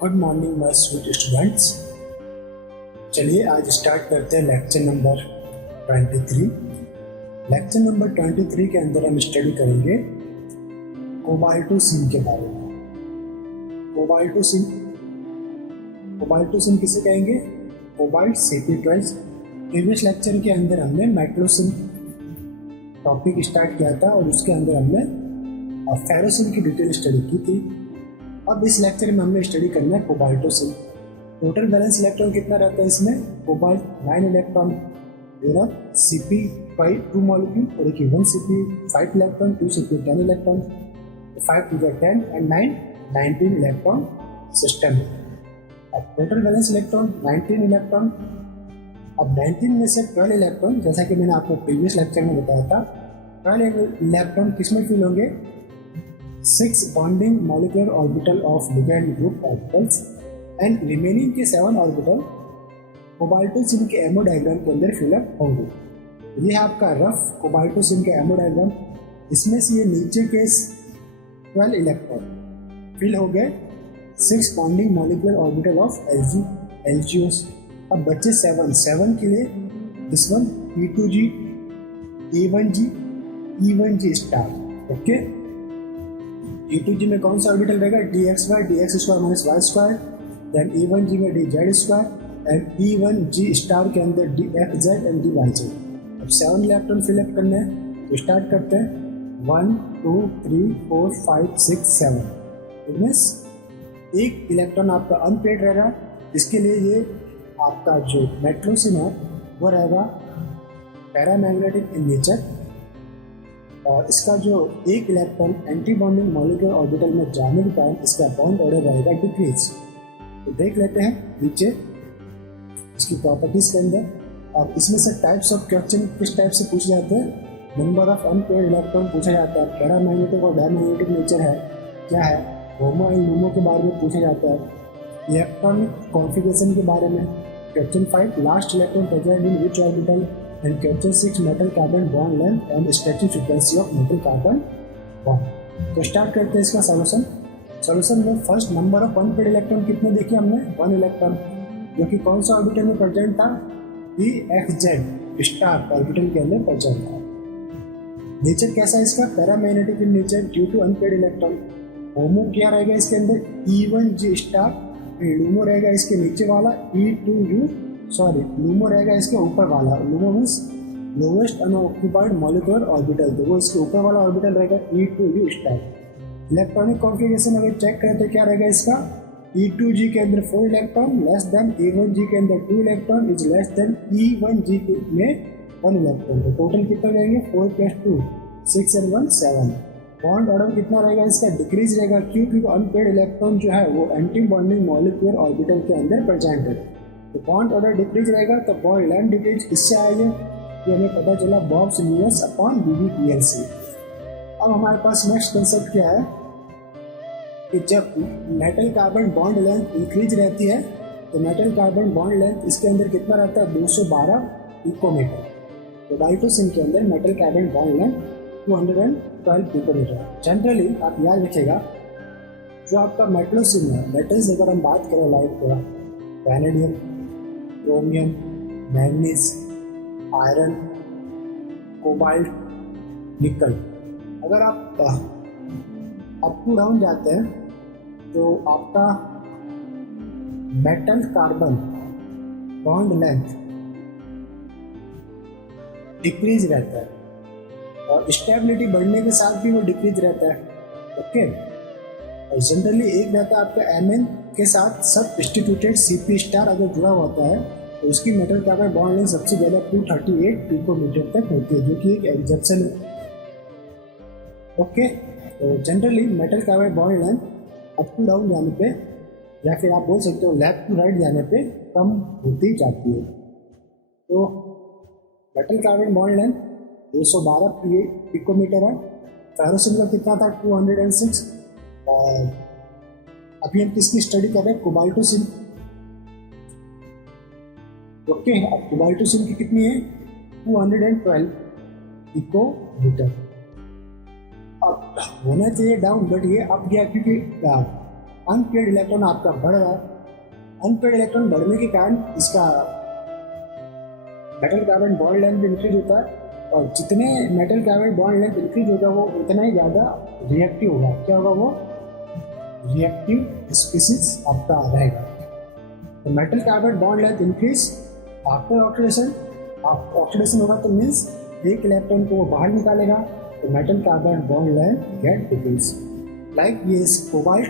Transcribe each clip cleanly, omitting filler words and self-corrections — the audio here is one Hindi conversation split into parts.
Good morning my sweet students. चलिए आज स्टार्ट करते हैं लेक्चर नंबर 23। लेक्चर नंबर 23 के अंदर हम स्टडी करेंगे कोबाल्टो सिम के बारे में। कोबाल्टो सिम किसे कहेंगे? Cobalt CP12। प्रीवियस लेक्चर के अंदर हमने मेटलो सिम टॉपिक स्टार्ट किया था और उसके अंदर हमने फेरो सिम की डिटेल स्टडी की थी। अब इस लेक्चर में हमने स्टडी करना है कोबाल्टो सिम। टोटल बैलेंस इलेक्ट्रॉन कितना रहता है इसमें? कोबाल्ट 9 इलेक्ट्रॉन, CP5 2 मॉलिक्यूल और एक 1 CP5 electron, 2 CP 10 electron, 5 to the 10 and 9 19 electron system. अब टोटल बैलेंस इलेक्ट्रॉन 19 इलेक्ट्रॉन। अब 19 में से 12 इलेक्ट्रॉन, जैसा कि मैंने आपको प्रीवियस लेक्चर में बताया था, 12 इलेक्ट्रॉन किसमें फिल होंगे? 6 bonding molecular orbital of ligand group orbitals and remaining के 7 ऑर्बिटल कोबाल्टो सिम के एमओ डायग्राम के अंदर फिलअप होंगे। ये है आपका रफ कोबाल्टो सिम के एमओ डायग्राम। इसमें से ये नीचे के 12 इलेक्ट्रॉन फिल हो गए 6 bonding molecular orbital of LGOs। अब बच्चे 7 के लिए this one E2G, E1G, E1G star. Okay, E2G में कौन सा ऑर्बिटल रहेगा? dx2 minus Y square. Then E1G में dz2 एंड E1G स्टार के अंदर dfz एंड dyz। अब 7 इलेक्ट्रॉन फिलअप करने हैं तो स्टार्ट करते हैं 1 2 3 4 5 6 7। इनमें एक इलेक्ट्रॉन आपका अनपेड रहेगा। इसके लिए ये आपका जो मेटलो सिम है वो रहेगा पैरामैग्नेटिक इन नेचर और इसका जो एक electron anti bonding molecular orbital में जाने के कारण इसका बॉन्ड ऑर्डर रहेगा डिक्रीज। तो देख लेते हैं नीचे इसकी प्रॉपर्टीज के अंदर। और इसमें से टाइप्स ऑफ क्वेश्चन किस टाइप से पूछे जाते हैं? नंबर ऑफ अनपेयर्ड इलेक्ट्रॉन पूछा जाता है, पैरामैग्नेटिक और डायमैग्नेटिक नेचर है क्या है, होमो एंड नोमो के बारे में पूछा जाता है, इलेक्ट्रॉनिक कॉन्फ़िगरेशन के बारे में। Question 5 last electron present in which orbital and question 6 metal carbon bond length and static frequency of metal carbon bond. तो स्टार्ट करते हैं इसका सॉल्यूशन में first number of unpaired electron कितने देखे हमने? 1 इलेक्ट्रॉन, जो कि कौन सा ऑर्बिटल में प्रेजेंट था? EFZ स्टार ऑर्बिटल के अंदर प्रेजेंट था। नेचर कैसा है इसका? Paramagnetic in nature due to unpaired electron. HOMO क्या रहेगा इसके अंदर? E1G star. लूमो रहेगा इसके नीचे वाला लूमो रहेगा इसके ऊपर वाला। LUMO means lowest unoccupied molecular orbital, तो वो इसके ऊपर वाला ऑर्बिटल रहेगा E2U स्टार। इलेक्ट्रॉनिक कॉन्फ़िगरेशन अगर चेक करें तो क्या रहेगा इसका? E2G के अंदर 4 इलेक्ट्रॉन लेस देन E1G के अंदर 2 electron is less then E1G में 1 इलेक्ट्रॉन। तो टोटल कितना रहेंगे? 4 + 2 6 and 1 7। बॉन्ड ऑर्डर कितना रहेगा इसका? डिक्रीज रहेगा। क्यों? क्योंकि अनपेड इलेक्ट्रॉन जो है वो एंटी बॉन्डिंग मॉलिक्यूलर ऑर्बिटल के अंदर प्रेजेंट है। तो बॉन्ड ऑर्डर डिक्रीज रहेगा तो बॉन्ड लेंथ डिक्रीज किससे आएंगे? ये हमें पता चला बॉब्स न्यूएस अपॉन BBPL से। अब हमारे पास नेक्स्ट कंसेप्ट क्या है कि जब metal carbon bond length increase रहती है तो मेटल कार्बन बॉन्ड लेंथ इसके अंदर कितना रहता है? 212 पिकोमीटर। तो कोबाल्टो सिम के अंदर metal carbon bond length 212 picometer. Generally आप याद रखिएगा जो आपका मेटलो सिम है, मेटल्स अगर हम बात करें like vanadium, chromium, manganese, iron, cobalt, निकल, अगर आप अप टू डाउन जाते हैं तो आपका metal carbon bond length decrease रहता है और स्टेबिलिटी बढ़ने के साथ भी वो डिक्रीज रहता है। ओके, और जनरली एक रहता है आपका Mn के साथ सब्स्टिट्यूटेड CP स्टार अगर जुड़ा होता है तो उसकी मेटल कार्बन बॉन्ड लेंथ सबसे ज़्यादा 238 पिकोमीटर तक होती है, जो कि एक एग्जप्शन है। ओके, तो generally metal carbon bond length up to down जाने पे या फिर आप बोल सकते हो लेफ्ट टू राइट जाने पे कम होती जाती है। तो metal carbon bond length 212 picometer है। फेरो सिम का कितना था? 206। और अभी हम किसकी स्टडी कर रहे हैं? कोबाल्टो सिम। ओके, अब कोबाल्टो सिम की कितनी है? 212 पिकोमीटर। अब होना चाहिए डाउन, बट ये अप गया क्योंकि अनपेड इलेक्ट्रॉन आपका बढ़ रहा है। अनपेड इलेक्ट्रॉन बढ़ने के कारण इसका metal carbon bond length increase होता है, और जितने metal carbon bond length increase होगा वो उतना ही ज़्यादा रिएक्टिव होगा। क्या होगा? वो रिएक्टिव स्पीसीज आपका रहेगा। तो metal carbon bond length increase after oxidation. Oxidation होगा तो मीन्स एक इलेक्ट्रॉन को वो बाहर निकालेगा, तो metal carbon bond length gate decrease. Like ये कोबाल्ट,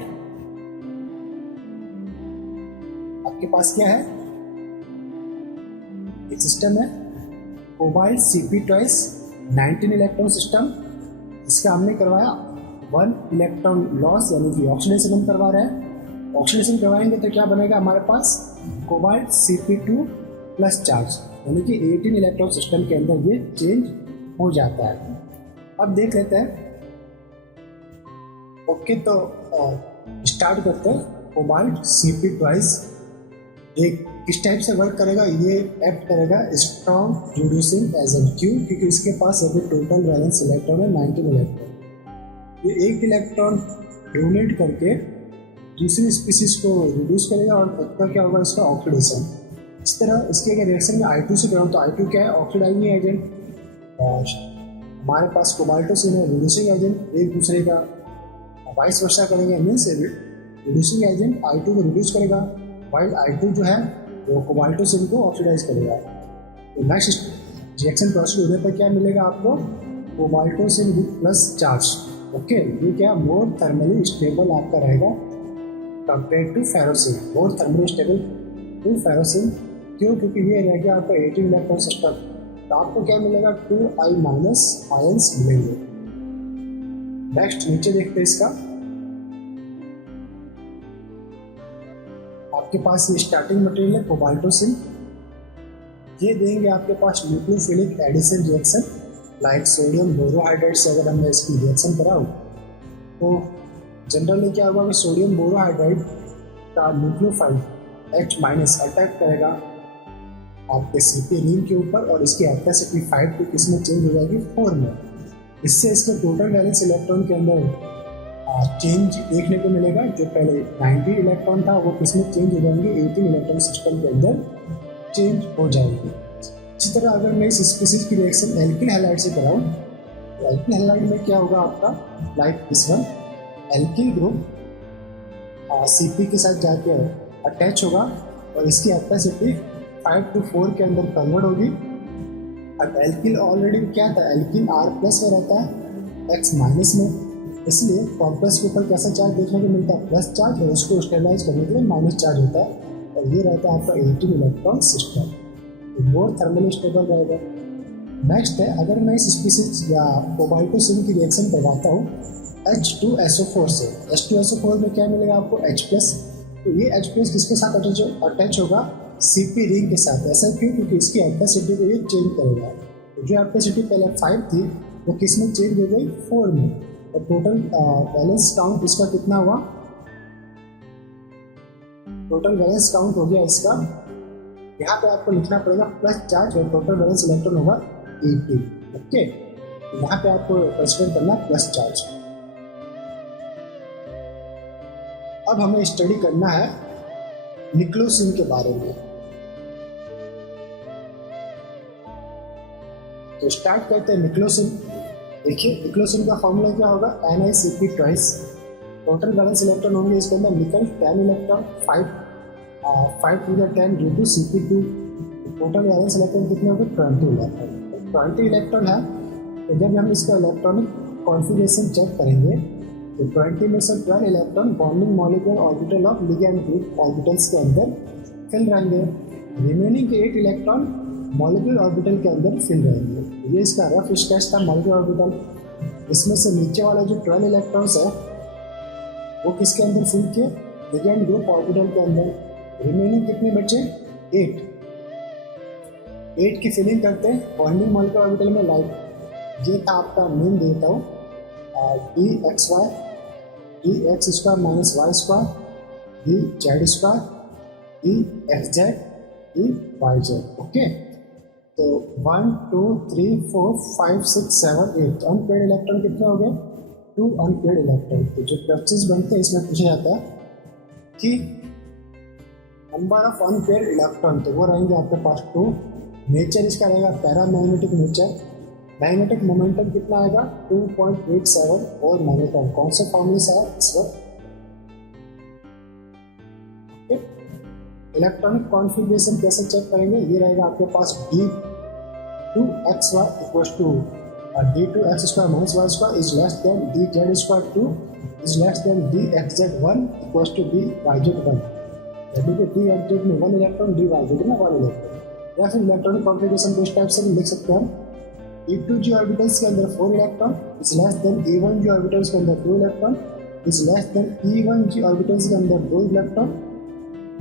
आपके पास क्या है? एक सिस्टम है cobalt Cp twice 19 electron system. इसका हमने करवाया 1 इलेक्ट्रॉन लॉस, यानी कि ऑक्सीडेशन हम करवा रहे हैं। ऑक्सीडेशन करवाएंगे तो क्या बनेगा हमारे पास? कोबाल्ट Cp2 प्लस चार्ज, यानी कि 18 इलेक्ट्रॉन सिस्टम के अंदर ये चेंज हो जाता है। अब देख लेते हैं। ओके, तो स्टार्ट करते हैं। कोबाल्ट Cp ट्वाइस एक किस टाइप से वर्क करेगा? ये एक्ट करेगा स्ट्रॉन्ग रिड्यूसिंग एजेंट। क्यों? क्योंकि इसके पास अभी टोटल वैलेंस इलेक्ट्रॉन है 19 इलेक्ट्रॉन। ये एक इलेक्ट्रॉन डोनेट करके दूसरी स्पीसीज को रिड्यूस करेगा, और तब क्या होगा? इसका ऑक्सीडेशन। इस तरह इसके अगर रिएक्शन में I2 से कराऊँ तो I2 क्या है? Oxidising agent. और हमारे पास कोबाल्टोसिन है रिड्यूसिंग एजेंट। एक दूसरे का वाइस वर्सा करेंगे, मीन्स रिड्यूसिंग एजेंट I2 को रिड्यूस करेगा, वाइल I2 जो है वो कोबाल्टोसिन को ऑक्सीडाइज करेगा। तो नेक्स्ट रिएक्शन प्रोसेस होने पर क्या मिलेगा आपको? Cobaltocene with plus charge. Okay, ये क्या? मोर थर्मली स्टेबल आपका रहेगा compare to ferrocene. More thermally stable to ferrocene. क्यों? क्योंकि ये रहेगा आपका 18 इलेक्ट्रॉन सिस्टम। तो आपको क्या मिलेगा? 2I माइनस आयंस मिलेंगे। नेक्स्ट नीचे देखते हैं इसका। आपके पास ये स्टार्टिंग मटेरियल है कोबाल्टोसिन। ये देंगे आपके पास nucleophilic addition reaction, like sodium borohydride से अगर हमने इसकी रिएक्शन कराऊँ तो जनरली क्या होगा कि सोडियम बोरोहाइड्राइड का न्यूक्लियोफाइल H माइनस अटैक करेगा आपके Cp रिंग के ऊपर, और इसकी कैपेसिटी 5 टू किसमें चेंज हो जाएगी? 4 में। इससे इसके टोटल वैलेंस इलेक्ट्रॉन के अंदर चेंज देखने को मिलेगा। जो पहले 90 इलेक्ट्रॉन था वो किसमें चेंज हो जाएंगे? 18 इलेक्ट्रॉन सिस्टम के अंदर चेंज हो जाएगी। इसी तरह अगर मैं इस स्पीसीज की रिएक्शन एल्किल हैलाइड से कराऊँ तो एल्किल हैलाइड में क्या होगा आपका? Like this one, alkyl group Cp के साथ जाकर अटैच होगा, और इसकी कैपेसिटी 5 to 4 के अंदर कन्वर्ट होगी। अब एल्किल ऑलरेडी क्या था? एल्किल R प्लस में रहता है X माइनस में, इसलिए कॉम्प्लेक्स के ऊपर कैसा चार्ज देखने को मिलता है? प्लस चार्ज, और उसको स्टेबलाइज करने के लिए माइनस चार्ज होता है, और ये रहता है आपका 18 इलेक्ट्रॉन सिस्टम। तो मोर थर्मली स्टेबल रहेगा। नेक्स्ट है, अगर मैं इस स्पीसीज या कोबाल्टोसिन की रिएक्शन करवाता हूँ H2SO4 से। H2SO4 में क्या मिलेगा आपको? H plus. तो ये H प्लस किसके साथ अटैच होगा? Cp रिंग के साथ। ऐसा क्यों? क्योंकि इसकी कैपेसिटी को ये चेंज करेगा। तो जो कैपेसिटी पहले 5 थी वो किस में चेंज हो गई? 4 में। और टोटल बैलेंस काउंट इसका कितना हुआ? टोटल बैलेंस काउंट हो गया इसका, यहाँ पे आपको लिखना पड़ेगा प्लस चार्ज, और टोटल बैलेंस इलेक्ट्रॉन होगा 18। ओके, यहाँ पे आपको कंसीडर करना प्लस चार्ज। अब हमें स्टडी करना है निक्लोसिन के बारे में। तो स्टार्ट करते हैं निक्लोसिन। देखिए निक्लोसिन का फॉर्मूला क्या होगा? NiCp twice. Total valence electron होंगे इसके अंदर nickel 10 electron, 5 to the 10 due to Cp2। Total valence electron कितने होंगे? 20 इलेक्ट्रॉन। 20 इलेक्ट्रॉन है, तो जब हम इसका इलेक्ट्रॉनिक कॉन्फिगरेशन चेक करेंगे तो 20 में से 12 electron bonding molecular orbital of ligand group orbitals के अंदर फिल रहेंगे। रिमेनिंग 8 इलेक्ट्रॉन मॉलिक्यूलर ऑर्बिटल के अंदर फिल रहेंगे। ये इसका रफ स्केच था मॉलिक्यूलर ऑर्बिटल। इसमें से नीचे वाला जो 12 इलेक्ट्रॉन्स है वो किसके अंदर फिल किए? लिगैंड ग्रुप ऑर्बिटल के अंदर। रिमेनिंग कितने बचे? 8 की फिलिंग करते हैं बॉन्डिंग मॉलिक्यूलर ऑर्बिटल में। लाइक ये था आपका मेन देता हूँ dxy dx square minus Y square dz square dxz dYz। Okay, तो 1 2 3 4 5 6 7 8 अनपेड इलेक्ट्रॉन कितने हो गए? 2 अनपेड इलेक्ट्रॉन। तो जो क्वेश्चंस बनते हैं इसमें पूछा जाता है कि नंबर ऑफ अनपेयर्ड इलेक्ट्रॉन, तो वो रहेंगे आपके पास 2। नेचर इसका रहेगा पैरामैग्नेटिक नेचर। मैग्नेटिक मोमेंटम कितना आएगा 2.87 और मैग्नेटॉन। कौन से फॉर्मूले से है इस वक्त? इलेक्ट्रॉनिक कॉन्फ़िगरेशन कैसे चेक करेंगे? ये रहेगा आपके पास d2xy equals to d2x² minus y square is less than dz² 2 is less than dxz1 equals to dyz1। यानी कि dxz में 1 इलेक्ट्रॉन, dyz में 1 इलेक्ट्रॉन। या फिर इलेक्ट्रॉनिक कॉन्फ़िगरेशन को इस टाइप से भी लिख सकते हैं हम। e2g ऑर्बिटल्स के अंदर 4 electron is less then e1g orbitals के अंदर 2 electron is less then e1g orbitals के अंदर 2 इलेक्ट्रॉन।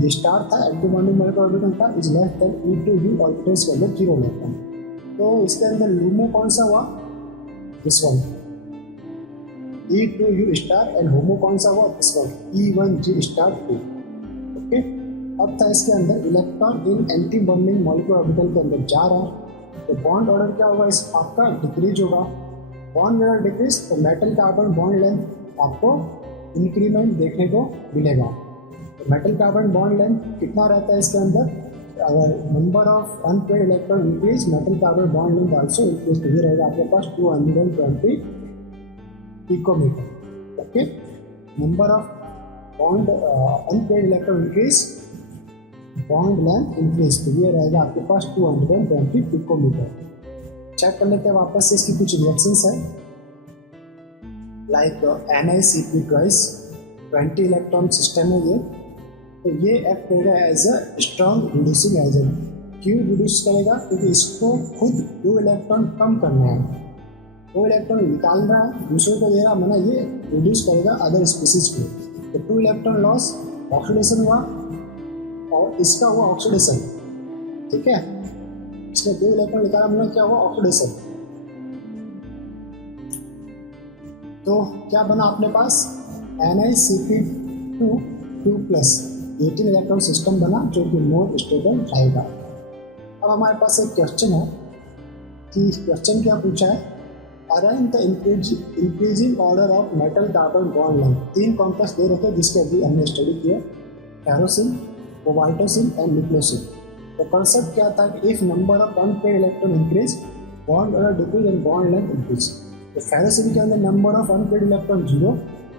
ये स्टार था, एक्टिव बॉन्डिंग मोलेक्युलर ऑर्बिटल था, is less then e2u orbitals के अंदर 0 इलेक्ट्रॉन। तो इसके अंदर लूमो कौन सा हुआ? This one, e2u star, and HOMO कौन सा हुआ? This one, e1g star 2। Okay, अब था इसके अंदर electron in anti bonding molecular orbital के अंदर जा रहा है, तो बॉन्ड ऑर्डर क्या होगा? इस आपका डिक्रीज होगा। बॉन्ड ऑर्डर डिक्रीज, तो मेटल कार्बन बॉन्ड लेंथ आपको इंक्रीमेंट देखने को मिलेगा। मेटल कार्बन बॉन्ड लेंथ कितना रहता है इसके अंदर? अगर number of unpaired electron increase, metal carbon bond length also increase. तो ये रहेगा आपके पास 220 picometer. Okay, number of bond unpaired electron increase, bond length increase, तो ये रहेगा आपके पास 220 पिकोमीटर। चेक कर लेते हैं वापस से इसकी कुछ रिएक्शंस है। Like NiCp twice 20 electron system है ये, तो ये एक्ट करेगा as a strong reducing agent. क्यों रिड्यूस करेगा? क्योंकि इसको खुद 2 इलेक्ट्रॉन कम करना है, 2 इलेक्ट्रॉन निकाल रहा है, दूसरे को दे रहा मना, ये रिड्यूस करेगा अदर स्पीसीज को। तो 2 इलेक्ट्रॉन लॉस, ऑक्सीडेशन हुआ, और इसका हुआ ऑक्सीडेशन। ठीक है, इसने 2 इलेक्ट्रॉन निकाला, मतलब क्या हुआ? ऑक्सीडेशन। तो क्या बना अपने पास? NiCp2 2+ 18 इलेक्ट्रॉन सिस्टम बना, जो कि मोर स्टेबल रहेगा। अब हमारे पास एक क्वेश्चन है कि क्वेश्चन क्या पूछा है? Arrange the increasing order of metal carbon bond length. 3 complex दे रखे जिसके अभी हमने स्टडी किया, फेरोसिन, कोबाल्टोसिन एंड निक्लोसिन। तो कॉन्सेप्ट क्या था कि if number of unpaired electron increase, bond order decrease and bond length increase. तो फेरोसिन के अंदर नंबर ऑफ अनपेयर्ड इलेक्ट्रॉन 0,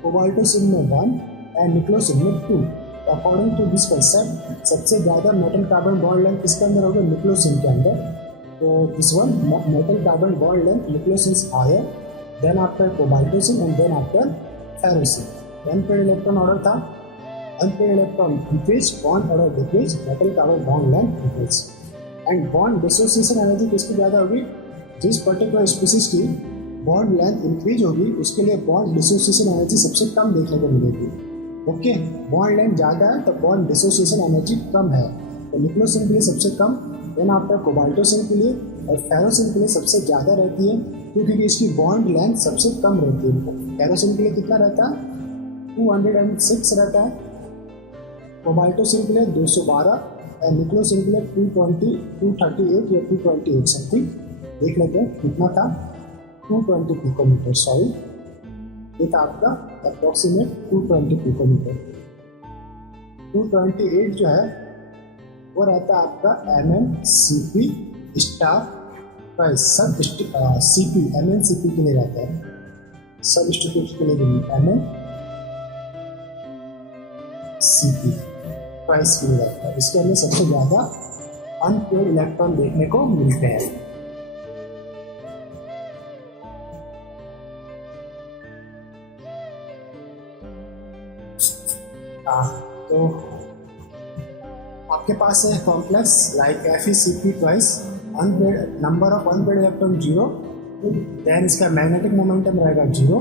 कोबाल्टोसिन में 1 एंड निक्लोसिन में 2। अकॉर्डिंग टू दिस कंसेप्ट सबसे ज़्यादा मेटल कार्बन बॉन्ड लेंथ किसके अंदर होगा? निक्लोसिन के अंदर। तो this one, metal carbon bond length nickelocene higher than after cobaltocene and then after ferrocene. Unpaired electron order था, unpaired electron increase, bond order decrease, metal carbon bond length increase. And bond dissociation energy किसकी ज़्यादा होगी? जिस पर्टिकुलर स्पीसीज की बॉन्ड लेंथ इंक्रीज होगी उसके लिए बॉन्ड डिसोसिएशन एनर्जी सबसे कम देखने को मिलेगी। ओके, बॉन्ड लेंथ ज़्यादा है तो बॉन्ड डिसोसिएशन एनर्जी कम है। तो निक्लोसिन के लिए सबसे कम, देन आफ्टर कोबाल्टोसिन के लिए, और फेरोसिन के लिए सबसे ज़्यादा रहती है क्योंकि इसकी बॉन्ड लेंथ सबसे कम रहती है। फेरोसिन के लिए कितना रहता है? 206 रहता है, कोबाल्टोसिन के लिए 212 और निक्लोसिन के लिए 220, 238 या 228 समथिंग। देख लेते हैं कितना था, 220 पिकोमीटर, सॉरी ये था आपका अप्रॉक्सीमेट 220 पिकोमीटर। 228 जो है वो रहता है आपका MnCp स्टार प्राइस, सब Cp MnCp के लिए रहता है, सब इंस्टीट्यूट के लिए MnCp प्राइस के लिए रहता है। इसके अंदर सबसे ज़्यादा अनपेयर्ड इलेक्ट्रॉन देखने को मिलते हैं। तो आपके पास है complex like FeCp twice, unpaired number of unpaired electron 0, then इसका मैग्नेटिक मोमेंटम रहेगा 0।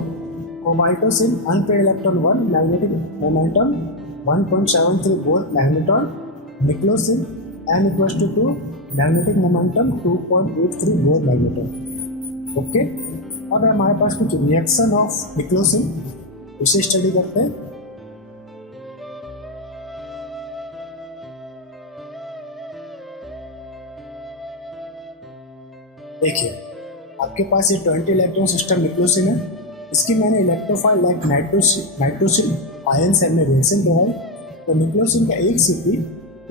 Cobaltocene unpaired electron 1, magnetic momentum 1.73 Bohr magneton. Nickelocene n=2, magnetic momentum 2.83 Bohr magneton. Okay, अब हमारे पास कुछ रिएक्शन ऑफ निक्लोसिन, उसे स्टडी करते हैं। देखिए आपके पास ये 20 इलेक्ट्रॉन सिस्टम निक्लोसिन है, इसकी मैंने इलेक्ट्रोफाइल लाइक नाइट्रोसिन आयन से हमने रिएक्शन करवाई। तो न्यूक्लियोसिन का एक सीपी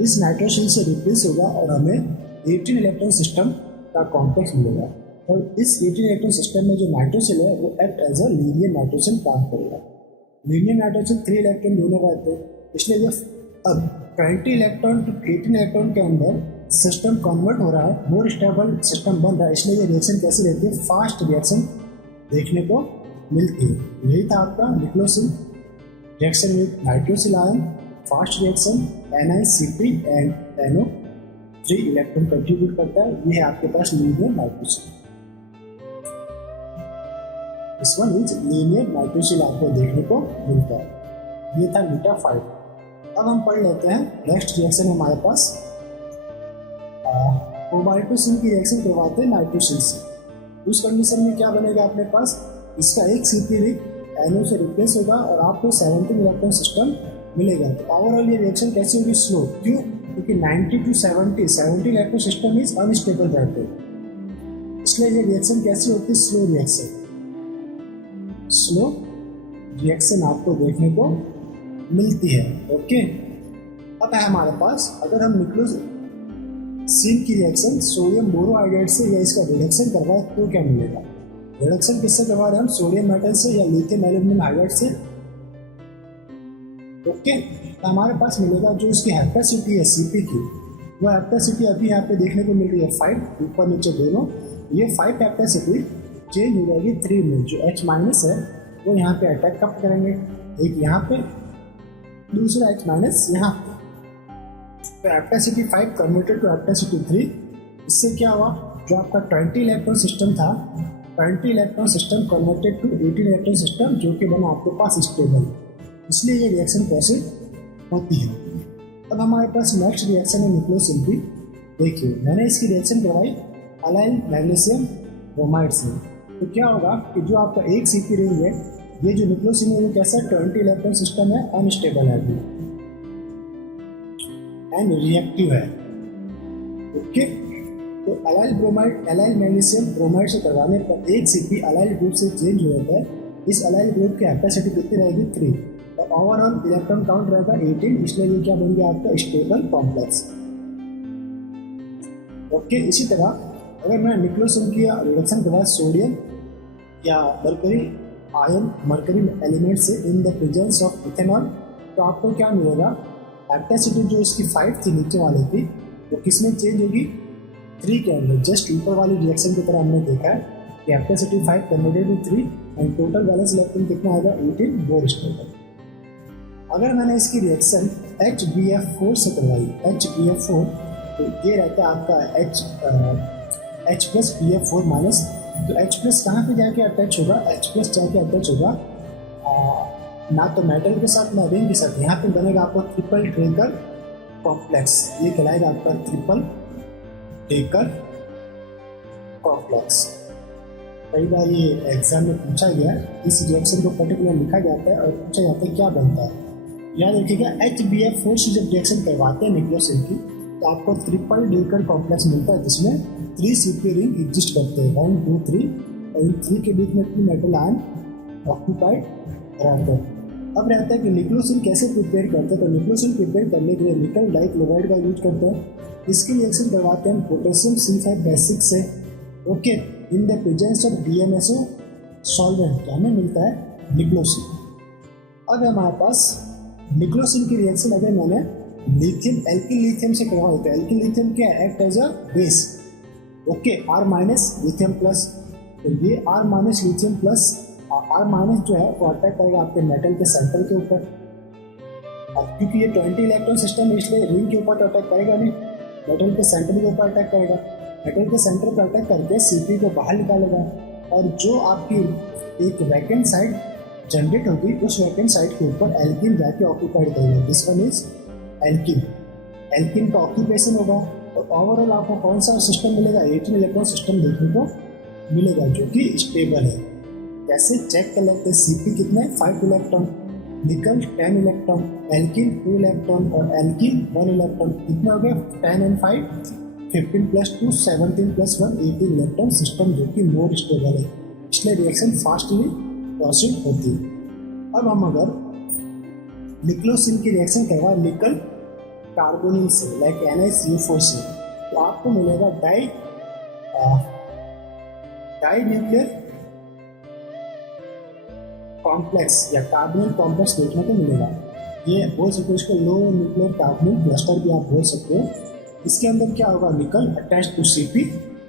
इस नाइट्रोसिल से रिप्लेस होगा और हमें 18 इलेक्ट्रॉन सिस्टम का कॉम्प्लेक्स मिलेगा। और इस 18 इलेक्ट्रॉन सिस्टम में जो नाइट्रोसिल है वो act as a linear nitrosyl काम करेगा। लीनियर नाइट्रोसिल 3 इलेक्ट्रॉन दोनों रहते हैं, इसलिए जब अब 20 इलेक्ट्रॉन टू 18 इलेक्ट्रॉन के अंदर सिस्टम कन्वर्ट हो रहा है, मोर स्टेबल सिस्टम बन रहा है, इसलिए ये रिएक्शन कैसी रहती है, फास्ट रिएक्शन देखने को मिलती है। यही था आपका nucleophilic reaction with nitrosyl ion, fast reaction, NiCP and NO3 electron contribute करता है। ये है आपके पास लीनियर नाइट्रोसिल। इस वन इज लीनियर नाइट्रोसिल आपको देखने को मिलता है। ये था बीटा 5। अब हम पढ़ लेते हैं नेक्स्ट रिएक्शन हमारे पास कोबाल्टोसिन की रिएक्शन करवाते हैं नाइट्रोसिल से। उस कंडीशन में क्या बनेगा अपने पास, इसका एक सीपी रिंग NO से रिप्लेस होगा और आपको 17 इलेक्ट्रॉन सिस्टम मिलेगा। तो ओवरऑल ये रिएक्शन कैसी होगी, स्लो। क्यों? क्योंकि 90 to 70 electron system is unstable रहते हैं, इसलिए ये रिएक्शन कैसी होती है, स्लो रिएक्शन। स्लो रिएक्शन आपको देखने को मिलती है। ओके, अब है हमारे पास, अगर हम न्यूक्लियोसिन की रिएक्शन सोडियम बोरोहाइड्रेट से या इसका रिडक्शन करवाए तो क्या मिलेगा। रिडक्शन किससे करवा रहे हैं हम, सोडियम मेटल से या लिथियम एल्यूमिनियम हाइड्राइड से। ओके, तो हमारे पास मिलेगा जो इसकी हेपेसिटी है सीपी की, वो हेपेसिटी अभी यहाँ पे देखने को मिल रही है 5, ऊपर नीचे दोनों। ये 5 हेपेसिटी चेंज हो जाएगी 3 में, जो H माइनस है वो यहाँ पे अटैक कब करेंगे, एक यहाँ पे, दूसरा H माइनस यहाँ पे। तो हेपेसिटी 5 कन्वर्टेड टू हेपेसिटी 3, इससे क्या हुआ, जो आपका 20 इलेक्ट्रॉन सिस्टम था, 20 electron system converted to 18 electron system, जो कि बना आपके पास स्टेबल, इसलिए ये रिएक्शन प्रोसेस होती है। अब हमारे पास नेक्स्ट रिएक्शन है न्यूक्लियोसिन की। देखिए मैंने इसकी रिएक्शन करवाई अलाइल मैग्नीशियम ब्रोमाइड से। तो क्या होगा कि जो आपका एक सीपी रिंग है, ये जो न्यूक्लियोसिन है वो कैसा 20 इलेक्ट्रॉन सिस्टम है, अनस्टेबल है एंड रिएक्टिव है। ओके, तो अलाइल मैग्नीशियम ब्रोमाइड से करवाने पर एक सीपी अलाइल ग्रुप से चेंज हो जाता है। इस अलाइल ग्रुप की हेपेसिटी कितनी रहेगी, 3, और ओवरऑल इलेक्ट्रॉन काउंट रहेगा 18, इसलिए ये क्या बन गया आपका स्टेबल कॉम्प्लेक्स। ओके, इसी तरह अगर मैं न्यूक्लियोसिन की रिडक्शन के बाद सोडियम या मरकरी आयन, मरकरी एलिमेंट से in the presence of ethanol, तो आपको क्या मिलेगा, हेपेसिटी जो इसकी 5 थी नीचे वाले की, वो किस में चेंज होगी, 3 के अंदर। जस्ट ऊपर वाली रिएक्शन की तरह हमने देखा है कि hapticity 5 converted to 3 and total valence electron कितना आएगा, 18, बोर स्टेबल। अगर मैंने इसकी रिएक्शन HbF4 से करवाई, HbF4, तो ये रहता है आपका H प्लस BF4 माइनस। तो H प्लस कहाँ पे जाके अटैच होगा, H प्लस जाके अटैच होगा ना तो मेटल के साथ ना रिंग के साथ, यहाँ पे बनेगा आपका ट्रिपल ट्रेकर कॉम्प्लेक्स। ये कहलाएगा आपका ट्रिपल ट्रेकर कॉम्प्लेक्स। कई बार ये एग्जाम में पूछा गया, इस रिएक्शन को पर्टिकुलर लिखा जाता है और पूछा जाता है क्या बनता है। याद रखिएगा HbF4 से जब रिएक्शन करवाते हैं न्यूक्लियोसिन की, तो आपको ट्रिपल ट्रेकर कॉम्प्लेक्स मिलता है, जिसमें 3 सीपी रिंग एग्जिस्ट करते हैं, 1 2 3, और इन 3 के बीच में 2 मेटल आयन ऑक्यूपाइड रहते हैं। अब रहता है कि न्यूक्लियोसिन कैसे प्रिपेयर करते हैं, तो न्यूक्लियोसिन प्रिपेयर करने के लिए निकल डाइक्लोराइड का यूज करते हैं। इसकी रिएक्शन करवाते हैं पोटेशियम C5 बेसिक से। Okay, in the presence of DMSO solvent क्या हमें मिलता है, न्यूक्लियोसिन। अब हमारे पास न्यूक्लियोसिन की रिएक्शन अगर मैंने लिथियम, एल्किल लिथियम से करवाई, तो एल्किल लिथियम क्या है, act as a base. Okay, R minus lithium plus, तो ये R minus lithium plus, R minus जो है वो अटैक करेगा आपके मेटल के सेंटर के ऊपर। अब क्योंकि ये 20 इलेक्ट्रॉन सिस्टम है, इसलिए रिंग के ऊपर तो अटैक करेगा नहीं, मेटल के सेंटर के ऊपर अटैक करेगा। मेटल के सेंटर पर अटैक करके सीपी को बाहर निकालेगा, और जो आपकी एक वैकेंट साइड जनरेट होगी, उस वैकेंट साइड के ऊपर एल्किन जाके ऑक्यूपाइड करेगा। This one is alkene. Alkene का ऑक्यूपेशन होगा, तो ओवरऑल आपको कौन सा सिस्टम मिलेगा, 18 इलेक्ट्रॉन सिस्टम देखने को मिलेगा, जो कि स्टेबल है। कैसे चेक कर लेते हैं, सीपी कितने, 5 इलेक्ट्रॉन, निकल 10 इलेक्ट्रॉन, एल्किन 2 इलेक्ट्रॉन और एल्किन 1 इलेक्ट्रॉन। कितना हो गया, 10 and 5 15 + 2 17 + 1 18 इलेक्ट्रॉन सिस्टम, जो कि मोर स्टेबल है, इसलिए रिएक्शन फास्टली प्रोसीड होती है। अब हम अगर निक्लोसिन की रिएक्शन करवा निकल कार्बोनिल से, लाइक NiCO4 से, तो आपको मिलेगा डाई न्यूक्लियर कॉम्प्लेक्स या कार्बोनिल कॉम्प्लेक्स देखने को मिलेगा। ये बोल सकते हो इसको लो न्यूक्लियर कार्बोनिल क्लस्टर भी आप बोल सकते हो। इसके अंदर क्या होगा, nickel attach to Cp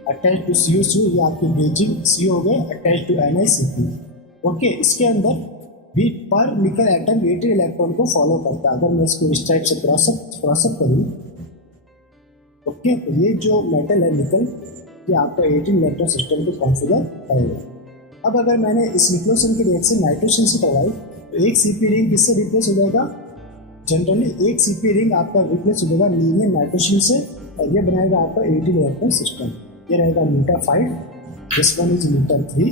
attach to CO2, ये आपके बेजिंग CO हो गए अटैच टू NiCp। ओके, इसके अंदर भी पर निकल एटम 18 इलेक्ट्रॉन को फॉलो करता है। अगर मैं इसको इस टाइप से क्रॉसअप करूँ, ओके, तो ये जो मेटल है निकल, ये आपका 18 इलेक्ट्रॉन सिस्टम को कॉन्फ़िगर करेगा। अब अगर मैंने इस निक्लोसिन की रिएक्शन नाइट्रोजन से करवाई तो एक Cp रिंग किससे रिप्लेस हो जाएगा, जनरली एक Cp रिंग आपका रिप्लेस हो जाएगा लीनियर नाइट्रोजन से, और ये बनाएगा आपका 18 इलेक्ट्रॉन सिस्टम। ये रहेगा meter 5, this one is meter 3,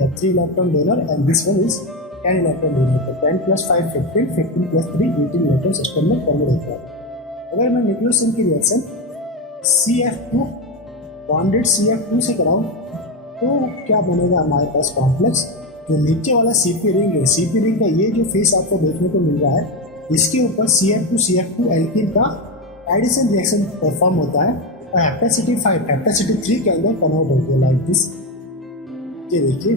या 3 electron donor, and this one is 10 electron donor. तो 10 + 5 15, 15 + 3 18 इलेक्ट्रॉन सिस्टम में कन्वर्ट होता है। अगर मैं निक्लोसिन की रिएक्शन CF2 बॉन्डेड CF2 से कराऊँ तो क्या बनेगा हमारे पास कॉम्प्लेक्स, जो नीचे वाला Cp रिंग है, Cp रिंग का ये जो फेस आपको देखने को मिल रहा है, इसके ऊपर CF2 एल्कीन का एडिशन रिएक्शन परफॉर्म होता है और हेपेसिटी 5 हेपेसिटी 3 के अंदर कन्वर्ट होती है, लाइक दिस। ये देखिए,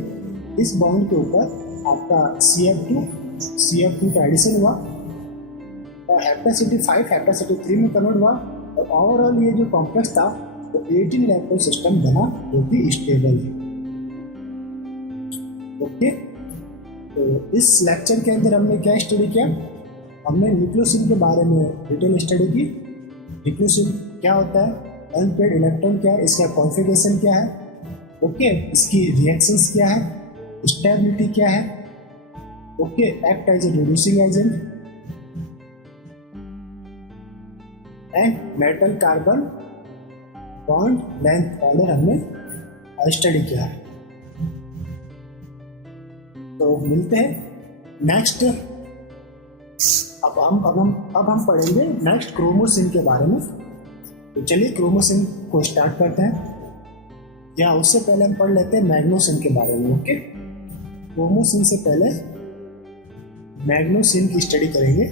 इस बॉन्ड के ऊपर आपका CF2 का एडिशन हुआ और हेपेसिटी 5 हेपेसिटी 3 में कन्वर्ट हुआ, और ओवरऑल ये जो कॉम्प्लेक्स था तो 18 इलेक्ट्रॉन सिस्टम बना जो कि स्टेबल है। ओके, तो इस लेक्चर के अंदर हमने क्या स्टडी किया, हमने निक्लोसिन के बारे में डिटेल स्टडी की। निक्लोसिन क्या होता है, अनपेड इलेक्ट्रॉन क्या है, इसका कॉन्फ़िगरेशन क्या है, ओके, इसकी रिएक्शंस क्या है, स्टेबिलिटी क्या है, okay, act as a reducing agent, and metal carbon bond length order हमने स्टडी किया है। तो मिलते हैं नेक्स्ट। अब हम पढ़ेंगे नेक्स्ट क्रोमोसिन के बारे में। तो चलिए क्रोमोसिन को स्टार्ट करते हैं, या उससे पहले हम पढ़ लेते हैं मैग्नोसिन के बारे में। ओके, क्रोमोसिन से पहले मैग्नोसिन की स्टडी करेंगे।